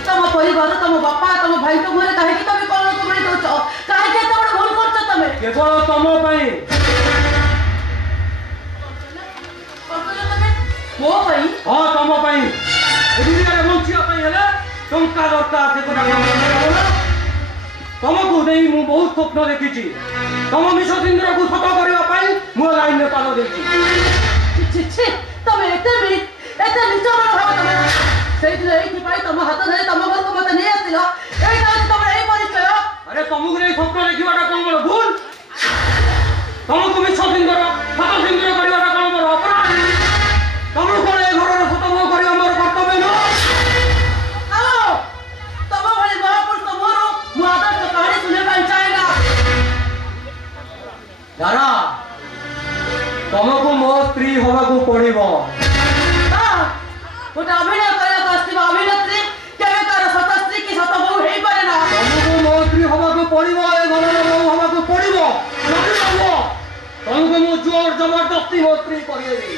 ତମ ପରିବାର ତମ ବାପା ତମ ଭାଇଙ୍କ ଘରେ କାହିଁକି ତମେ କଳଙ୍କ ଭଳି ଦଉଛ କାହିଁକି ଏତେ ବଡ଼ ଭୁଲ କରୁଛ ତମେ କେବଳ ତମ ପାଇଁ ମୋ ପାଇଁ ହଁ ତମ ପାଇଁ ଏ ଦୁନିଆରେ ବଞ୍ଚିବା ପାଇଁ ହେଲେ ଟଙ୍କା ଦରକାର ସେ କଥା ତମକୁ ନେଇ ମୁଁ ବହୁତ ସ୍ୱପ୍ନ ଦେଖିଛି ତମ ମିଛ ସିନ୍ଦୁରକୁ ସତ କରିବା ପାଇଁ ମୁଁ ଲାଇନରେ ପାଦ ଦେଇଛି ତମେ ଏତେ ନିଚ ମନୋଭାବ ତମେ ସେଇଥିରେ ଏଇଥିପାଇଁ ତମ ହାତ ଧରି ତମ ଘରକୁ ମତେ ନେଇ ଆସିଲ ଏଇଟା ହଉଛି ତମର ଏଇ ପରିଚୟ ଆରେ ତମକୁ ନେଇ ସ୍ୱପ୍ନ ଦେଖିବାଟା କଣ ମୋର ଭୁଲ ତମକୁ ମିଛ ସିନ୍ଦୁର ସତ ସିନ୍ଦୁର କରିବାଟା କଣ ମୋର ଅପରାଧ ତମକୁ କଣ ଏ ଘରର ସତ ମୁହ କରିବା ମୋର କର୍ତ୍ତବ୍ୟ ନୁହଁ ତମ ଭଳି ମହାପୁରୁଷ ମୋର ମୁଁ ଆଦର୍ଶ କାହାଣୀ ଶୁଣିବା ପାଇଁ ଚାହେଁ ନା ଦାରା ତମକୁ ମୋ ସ୍ତ୍ରୀ ହବାକୁ ପଡିବ ଗୋଟେ ଅଭିନୟ କରିବାକୁ ଆସିଥିବା ଅଭିନେତ୍ରୀ କେବେ ତାର ସତ ସ୍ତ୍ରୀ କି ସତ ବୋହୂ ହେଇପାରେ ନା ତମକୁ ମୋ ସ୍ତ୍ରୀ ହବାକୁ ପଡିବ ଏ ଘରର ବୋହୂ ହବାକୁ ପଡିବ ତମକୁ ମୁଁ ଜୋର ଜବରଦସ୍ତି ମୋ ସ୍ତ୍ରୀ କରିଦେବି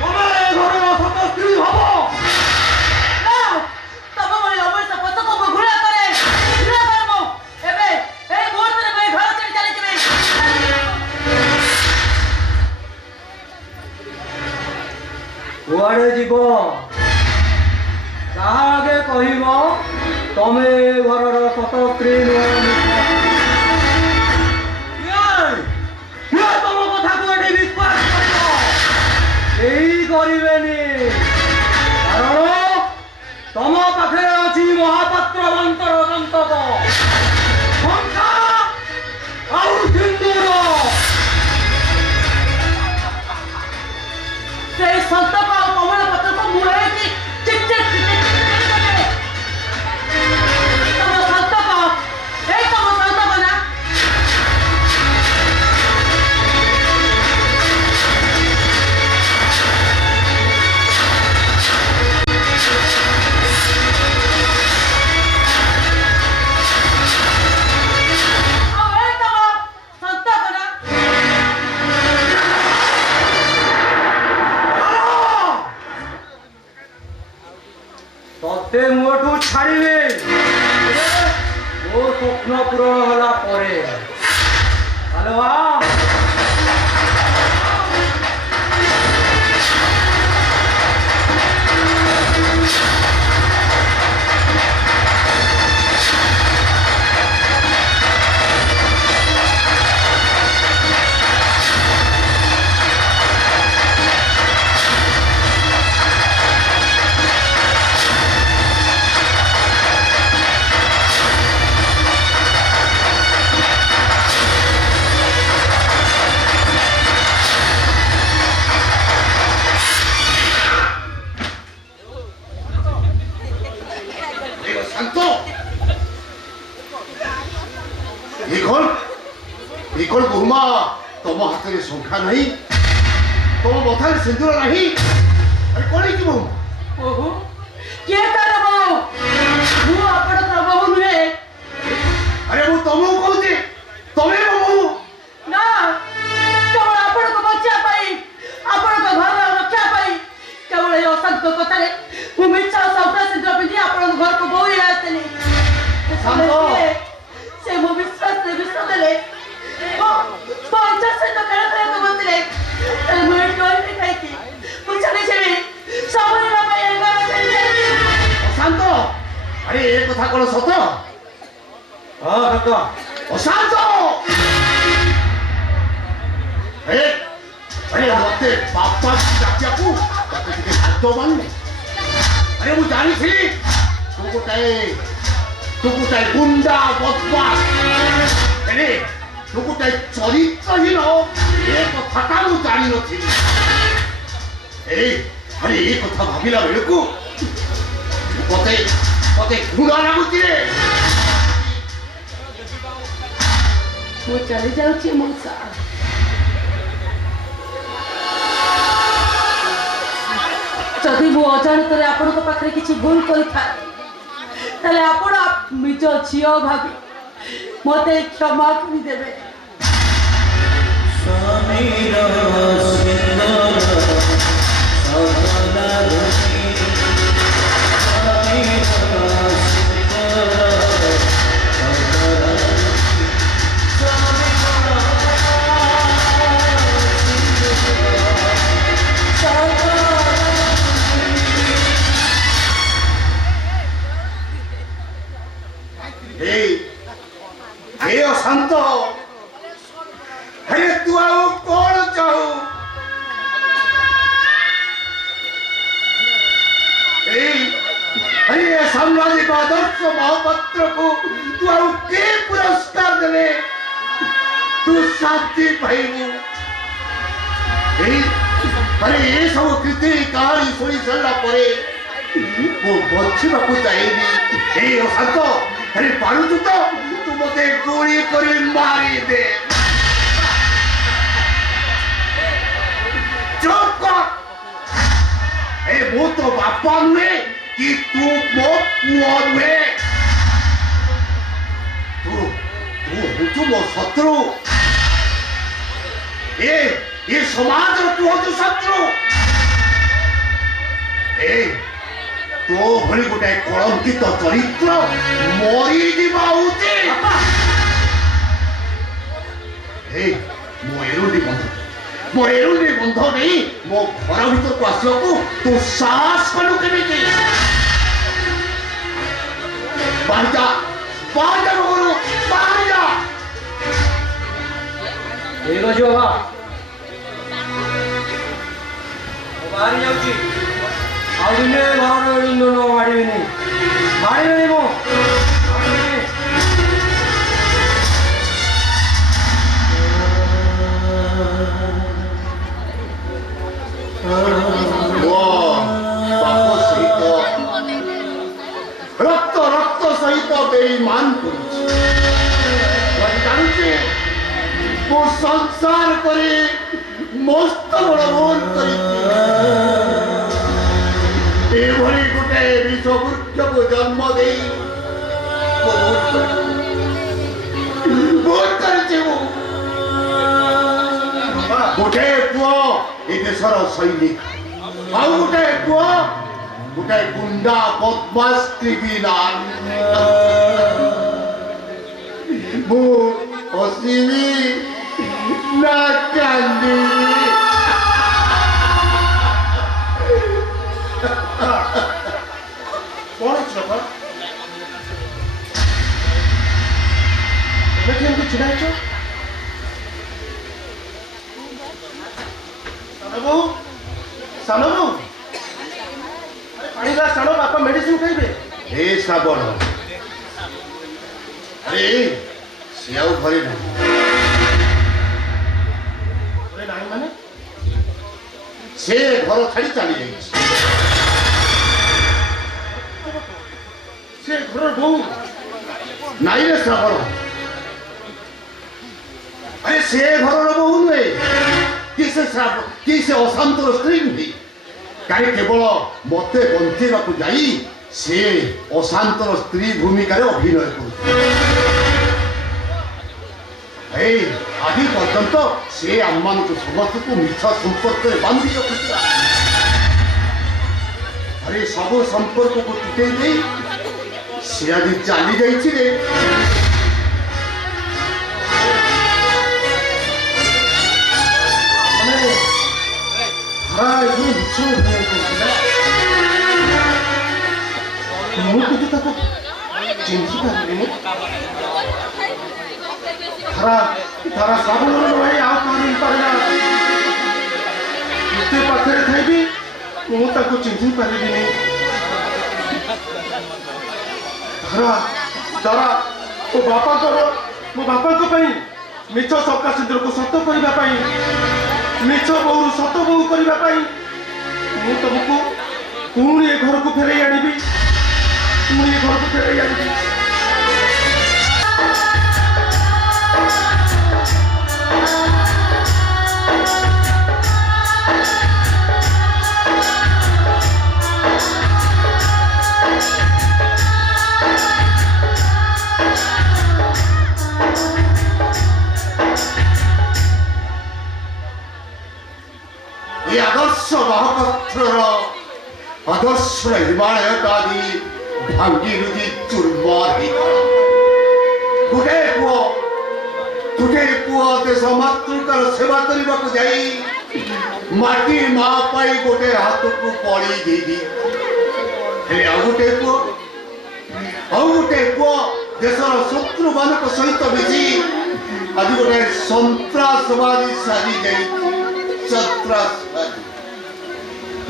ତମେ ଏ ଘରର ସତ ସ୍ତ୍ରୀ ହବ ତମ ଭଳି ଅବଶ୍ୟ ପଥକୁ ମୁଁ ଘୃଣା କରେ ମୁଁ ଏବେ ଏଇ ମୁହୂର୍ତ୍ତରେ ମୁଁ ଘର ଛାଡ଼ି ଚାଲିଯିବି କୁଆଡେ ଯିବ କାହା ଆଗେ କହିବ ତମେ ଘରର ସତ ସ୍ତ୍ରୀ ନୁହଁ ତମ କଥାକୁ ଏଠି ବିଶ୍ୱାସ କରିବ କେହି କରିବେନି କାରଣ ତମ ପାଖରେ ଅଛି ମହାପାତ୍ର ମନ୍ତର ଦନ୍ତକ ଶଙ୍ଖା ଆଉ ସିନ୍ଦୁର ସେଇ ସନ୍ତକ ଆଉ କମଳ ପତ୍ରକୁ ମୁଁ ଏଇଠି ତମ ସନ୍ତକ ଏଇ ତମ ସନ୍ତକ ନା ଆଉ ଏଇ ତମ ସନ୍ତକ ନା ତତେ ମୁଁ ଏଠୁ ଛାଡ଼ିବି ମୋ ସ୍ୱପ୍ନ ପୂରଣ ହେଲା ପରେ ହ୍ୟାଲୋ নিকল বহুমা তোম হাতের সংখ্যা নাই তোম মথার সিন্দুর নাই আরে কোন কি বহুমা ଓହୋ କିଏ ତାର ବୋହୂ ମୁଁ ଆପଣଙ୍କର ବୋହୂ ନୁହେଁ ଏ କଥା କଣ ସତ? ହଁ ସତ। ଅଶାନ୍ତ! ଆରେ ମତେ ବାପା ଡାକିବାକୁ ତତେ ଟିକେ ହାତ ମାରୁନି। ଆରେ ମୁଁ ଜାଣିଥିଲି ତୁ ଗୋଟାଏ ଗୁଣ୍ଡା ବଦମାସ। ହେଲେ ତୁ ଗୋଟାଏ ଚରିତ୍ରହୀନ, ଏ କଥାଟା ମୁଁ ଜାଣିନଥିଲି। ଆରେ ଏ କଥା ଭାବିଲା ବେଳକୁ ମତେ ଘୃଣା ଲାଗୁଛି ରେ। ମୁଁ ଚାଲି ଯାଉଛି ମଉସା। ଯଦି ମୁଁ ଅଜାଣତରେ ଆପଣଙ୍କ ପାଖରେ କିଛି ଭୁଲ କରିଥାଏ ତାହେଲେ ଆପଣ ନିଜ ଝିଅ ଭାବି ମୋତେ କ୍ଷମା କରିଦେବେ। हे अशांत, अरे तू आओ कौन चाहो? अरे सामाजिक आदर्श महापात्र को तू आओ के पुरस्कार देने तू शांति भाई अरे ये सब कृति कहानी सुनी सरला परे वो बच्चिबा को चाहिए। हे अशांत, अरे पारू तू तो तू मते गोली करी मारी दे। चुप कर। ए वो तो बापा नुहे कि तू मो पुआ नुहे। तू मो शत्रु। ये समाज तू हो तो शत्रु। तो भली गोटे कलंकित चरित्र मरी जीवा उचित। मो एरुंडी बंध नहीं मो घर भीतर को आसो तू साहस कलु केमिति? बाहर जा बगरू बाहर जा। ठीक अच्छे बाबा, बाहरी जाऊँगी। ଆଉ ଦିନେ ଘର ମାରିବିନି ମୁଁ। रक्त सहित बेईमान जानुचे मो संसार करे मस्त बड़ भूल कर गोटे विष वृक्ष को जन्म दे गोटे पुओ ए देशर सैनिक आउ गोटे पुओ गोटे गुंडा बदमाश क्रिमिनाल। मु हसीबी ना कांदिबी। कौन है छिड़ा सानो पानी ग्लास सानो बापा मेडिसिन खाइबे। हे श्रावण, अरे से आउ घरे ना माने से घर छाड़ी चली जाइए। से घर बहु नाई रे श्रावण, अरे से घर बहु नुहे कि से अशांतर स्त्री नुहे। कहीं केवल मते बंचेवा जाई से अशांतर स्त्री भूमिका अभिनय कर आज पर्यंत से आम मान समस्त को मिछा संपर्क बांधि रखुला। अरे सब संपर्क को तुटे दे से आज चली जाइए। ମୁଁ କିନ୍ତୁ ତାକୁ ଚିହ୍ନି ପାରିଲିନି ତାରା ଶ୍ରାବଣର ନୁହେଁ ଆଉ କାହାର ହେଇପାରେ ନା ଏତେ ପାଖରେ ଥାଇବି ମୁଁ ତାକୁ ଚିହ୍ନି ପାରିଲିନି ତାରା ମୋ ବାପାଙ୍କ ପାଇଁ ମିଛ ସକା ସିନ୍ଦୁରକୁ ସତ କରିବା ପାଇଁ ମିଛ ବୋହୁରୁ ସତ ବୋହୁ କରିବା ପାଇଁ ମୁଁ ତମକୁ ପୁଣି ଏ ଘରକୁ ଫେରାଇ ଆଣିବି এই আদর্শ মহাপাত্রর আদর্শ হিমালয়টাদি ভাঙ্গি রুজি চুরমার গোটে পুଅ ଦେଶ ମାତୃକାର ସେବା କରିବାକୁ ଯାଇ ମାଟି ମା ପାଇ ଗୋଟେ ହାତକୁ ପଳି ଦେଇଦି ହେଲେ ଆଉ ଗୋଟେ ପୁଅ ଦେଶର ଶତ୍ରୁମାନଙ୍କ ସହିତ ମିଶି ଆଜି ଗୋଟେ ସନ୍ତ୍ରାସବାଦୀ ସାଜି ଯାଇଛି ସନ୍ତ୍ରାସବାଦୀ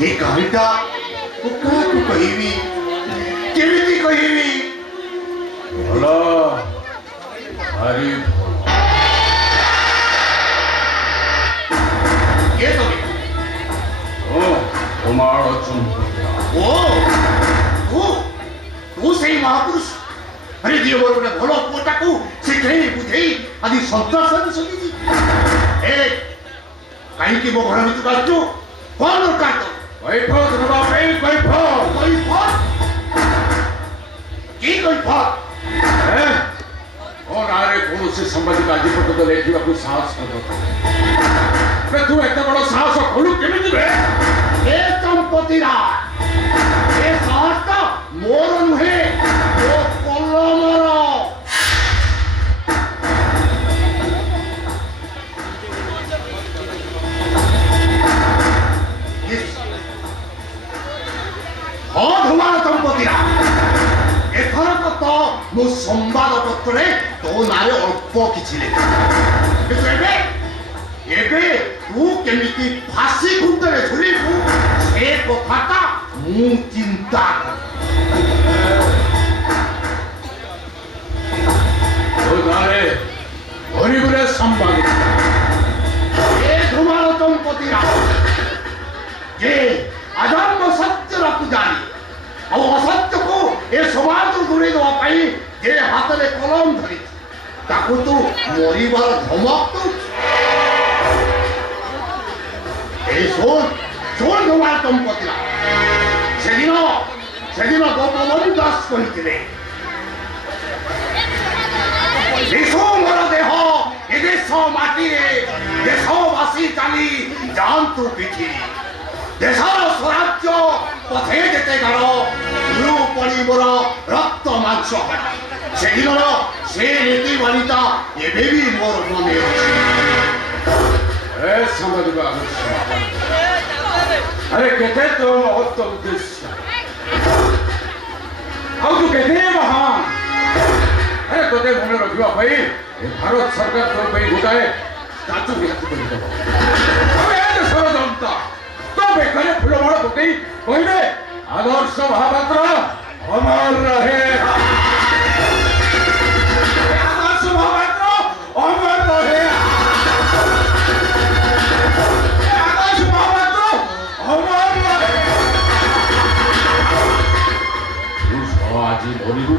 ଏ କାହାଣୀଟା ମୁଁ କାହାକୁ କହିବି କେମିତି କହିବି ଭଲ ଭାରି କିଏ ତମେ ଓ କୁମାର ତୁ ସେଇ ମହାପୁରୁଷ ଆରେ ଦିଅ ମୋର ଗୋଟେ ଭଲ ପୁଅଟାକୁ ଶିଖେଇ ବୁଝେଇ ଆଜି ସନ୍ତ୍ରାସବାଦୀ ସଙ୍ଗିଛି କାହିଁକି ମୋ ଘର ଭିତରକୁ ଆସୁଛୁ କଣ ଦରକାର ତ କୈଫତ ନେବା ପାଇଁ କି କୈଫତ ମୋ ନାଁରେ କୌଣସି ସାମ୍ବାଦିକ ଆଜି ପର୍ଯ୍ୟନ୍ତ ଲେଖିବାକୁ ସାହସ କରିନଥାଏ ତୁ ଏତେ ବଡ଼ ସାହସ କଲୁ କେମିତି ବେ ଏ ଚମ୍ପତିରା ଏ ସାହସ ମୋର ନୁହେଁ ମୋ କଲମର ধুমার চম্পতিরা এথরক তো মো সম্বাদপত্রে তো নারে অল্প কিছু লেখা কিন্তু ଏବେ ତୁ କେମିତି ଫାଶୀ ଖୁଣ୍ଟରେ ଝୁଲିବୁ ସେ କଥାଟା ମୁଁ ଚିନ୍ତା ଗରିବରେ ସାମ୍ବାଦିକ ଏ ଧୁମାଳ ଚମ୍ପତିରା ଯେ ଆଜନ୍ମ ସତ୍ୟକୁ ଜାଣି ଆଉ ଅସତ୍ୟକୁ ଏ ସମାଜରୁ ଦୂରେଇ ଦେବା ପାଇଁ ଯେ ହାତରେ କଲମ ଧରିଛି ତାକୁ ତୁ ମରିବାର ଧମକ ଦଉଛୁ এই শোন ধুমাল চম্পতিরা সেদিন গোপবন্ধু দাস কহিলে ମୋର ଦେହ ଏ ଦେଶ ମାଟିରେ ଦେଶବାସୀ ଚାଲି ଯାଆନ୍ତୁ ପିଠି ଦେଶର ସ୍ୱରାଜ୍ୟ ପଥେ ଯେତେ ଗାଢ଼ ପଡ଼ି ମୋର ରକ୍ତ ମାଂସ ସେଦିନର ସେ ନୀତିବାଣୀଟା ଏବେ ବି ମୋର ମନେ ଅଛି ସାମ୍ବାଦିକ ଆରେ କେତେ ତୋ ମହତ୍ଵ ଉଦ୍ଦେଶ୍ୟ ଆଉ ତୁ କେତେ ମହାନ ଆରେ ତୋତେ ମନେ ରଖିବା ପାଇଁ ଏ ଭାରତ ସରକାର ତୋ ପାଇଁ ଗୋଟାଏ ଷ୍ଟାଚୁ ନିହାତି କରିଦେବ ଆଉ ଏ ଦେଶର ଜନତା ତୋ ବେକରେ ଫୁଲମାଳ ପକେଇ କହିବେ ଆଦର୍ଶ ମହାପାତ୍ର ଅମର ରହେ ଆଦର୍ଶ ମହାପାତ୍ର ଅମର ରହେ ଆଦର୍ଶ ମହାପାତ୍ର ଅମର ରହେ ଆଜି ମରିବୁ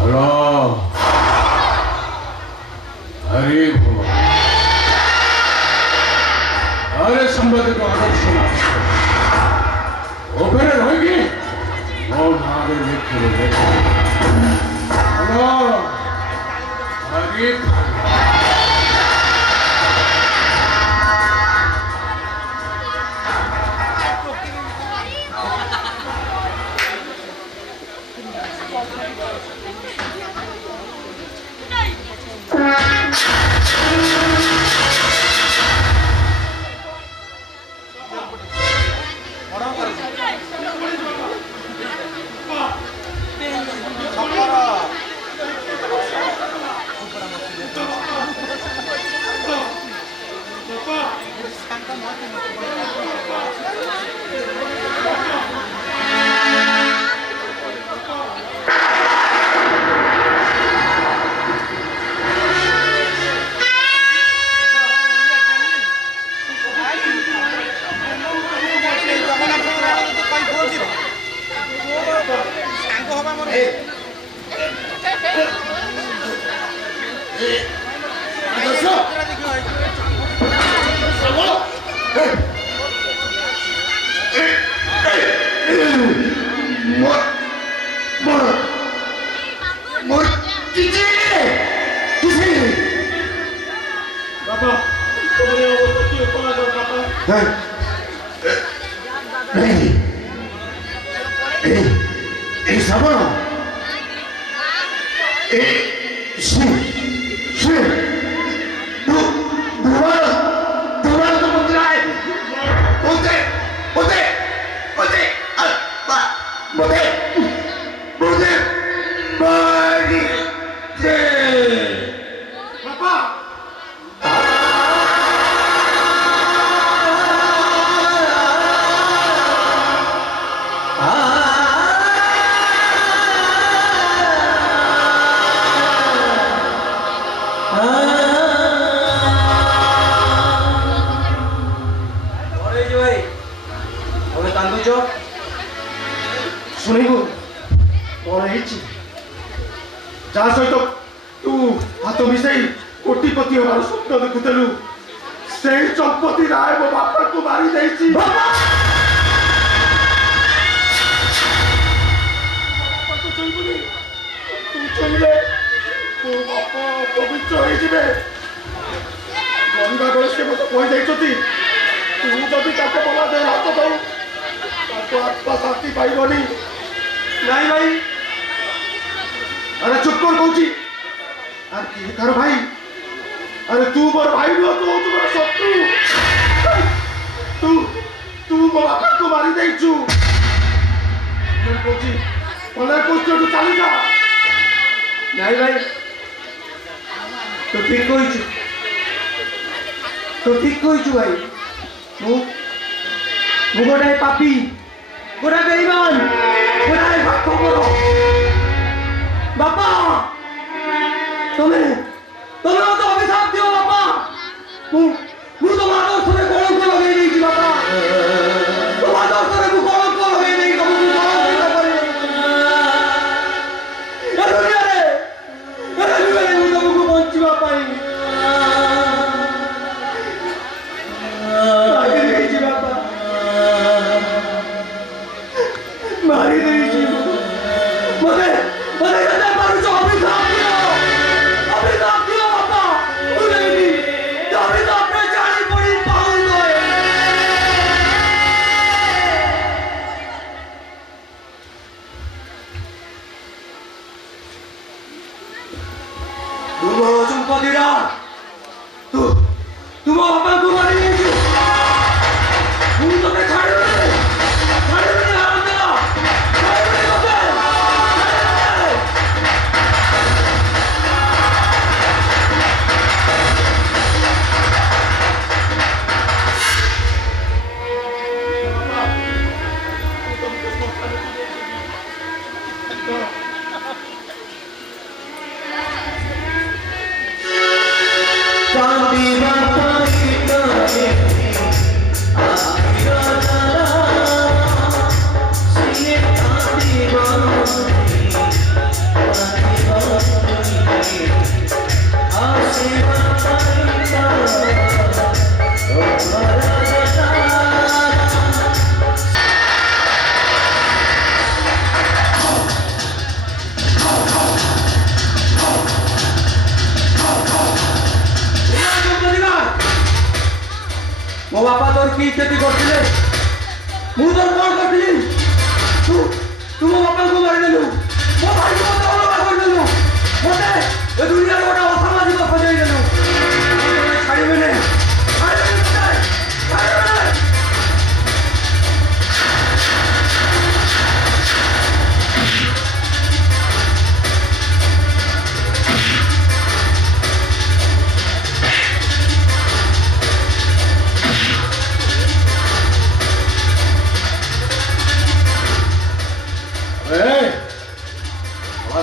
হলো হরি ভব আরে সম্বন্ধে তো আদর্শ ওপরে রয়েগি ও নারে লিখে হলো হরি বাবা তোমার এই অবস্থা কি করা যায় বাবা এই শ্রাবণ বাবা ଶୁଣିବୁ କଣ ହେଇଛି ଯାହା ସହିତ ତୁ ହାତ ମିଶାଇ କୋଟିପତି ହେବାର ସ୍ୱପ୍ନ ଦେଖୁଥିଲୁ ସେଇ ଚମ୍ପତି ରାୟ ମୋ ବାପାକୁ ମାରି ଦେଇଛି ବାପାକୁ ଛୁଇଁବୁନି ତୁ ଛୁଇଁଲେ ମୋ ବାପା ପବିତ୍ର ହେଇଯିବେ ମରିବା ବେଳେ ସେ ମୋତେ କହିଯାଇଛନ୍ତି ତୁ ଯଦି ତାଙ୍କ ମନା ଦେହ ହାତ ଦଉ ତାଙ୍କ ଆତ୍ମା ଶାନ୍ତି ପାଇବନି ନାଇଁ ଭାଇ अरे चुप कर कौची अरे की कर भाई अरे तू मोर भाई नो तू तू मोर शत्रु तू तू मो बापा को मारी देइछु मैं कौची पले कौची तू चली जा नहीं भाई तो ठीक कहिछु भाई मु गोटाए पापी गोटाए बेईमान गोटाए भक्तपर बापा तुम्हें मत अभिशाप दियो बापा मु तुम आदर्श में कलंक लगे नहीं बापा तुम आदर्श में मु कलंक लगे नहीं तुमको दुनिया रे मु तुमको बंचिबा पाई आगे नहीं बापा मारी नहीं मते मते कते पारुछ अभिशाप दियो बापा मुझे भी अभिशाप में जानी पड़ी पाऊं तुम चुंपदिरा तुम बापा को मारी नहीं तुम तो के छाड़ दे हाथ देना छाड़ दे बापा কি ক্ষতি করছিলে ମୁଁ ତୋର କଣ କରିଥିଲି ତୁ ମୋ ବାପାଙ୍କୁ ମାରିଦେଲୁ ମୋ ଭାଇକୁ ମତେ ଅଲଗା କରିଦେଲୁ ମତେ ଏ ଦୁନିଆରେ ଗୋଟେ ଅସାମାଜିକ ସଜାଇ ଦେଲୁ ଛାଡ଼ିବେନି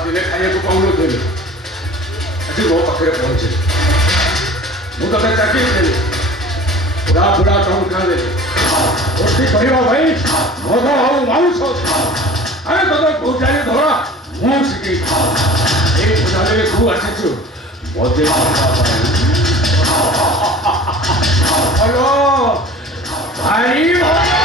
ଦିନେ ଖାଇବାକୁ ପାଉନଥିଲି ଆଜି ମୋ ପାଖରେ ପହଞ୍ଚିଲି ମୁଁ ତତେ ଚାକିରି ଦେଲି ବୁଢ଼ା ବୁଢ଼ା ଟଙ୍କା ଦେଲି ଗୋଷ୍ଠୀ କରିବା ପାଇଁ ମଦ ଆଉ ମାଉଁସ ଆରେ ତତେ ପୂଜାରୀ ଧରା ମୁଁ ଶିଖେଇ ଏଇ ପୂଜାରେ ତୁ ଆସିଛୁ ମଜେ ଭଲ ଭାରି ଭଲ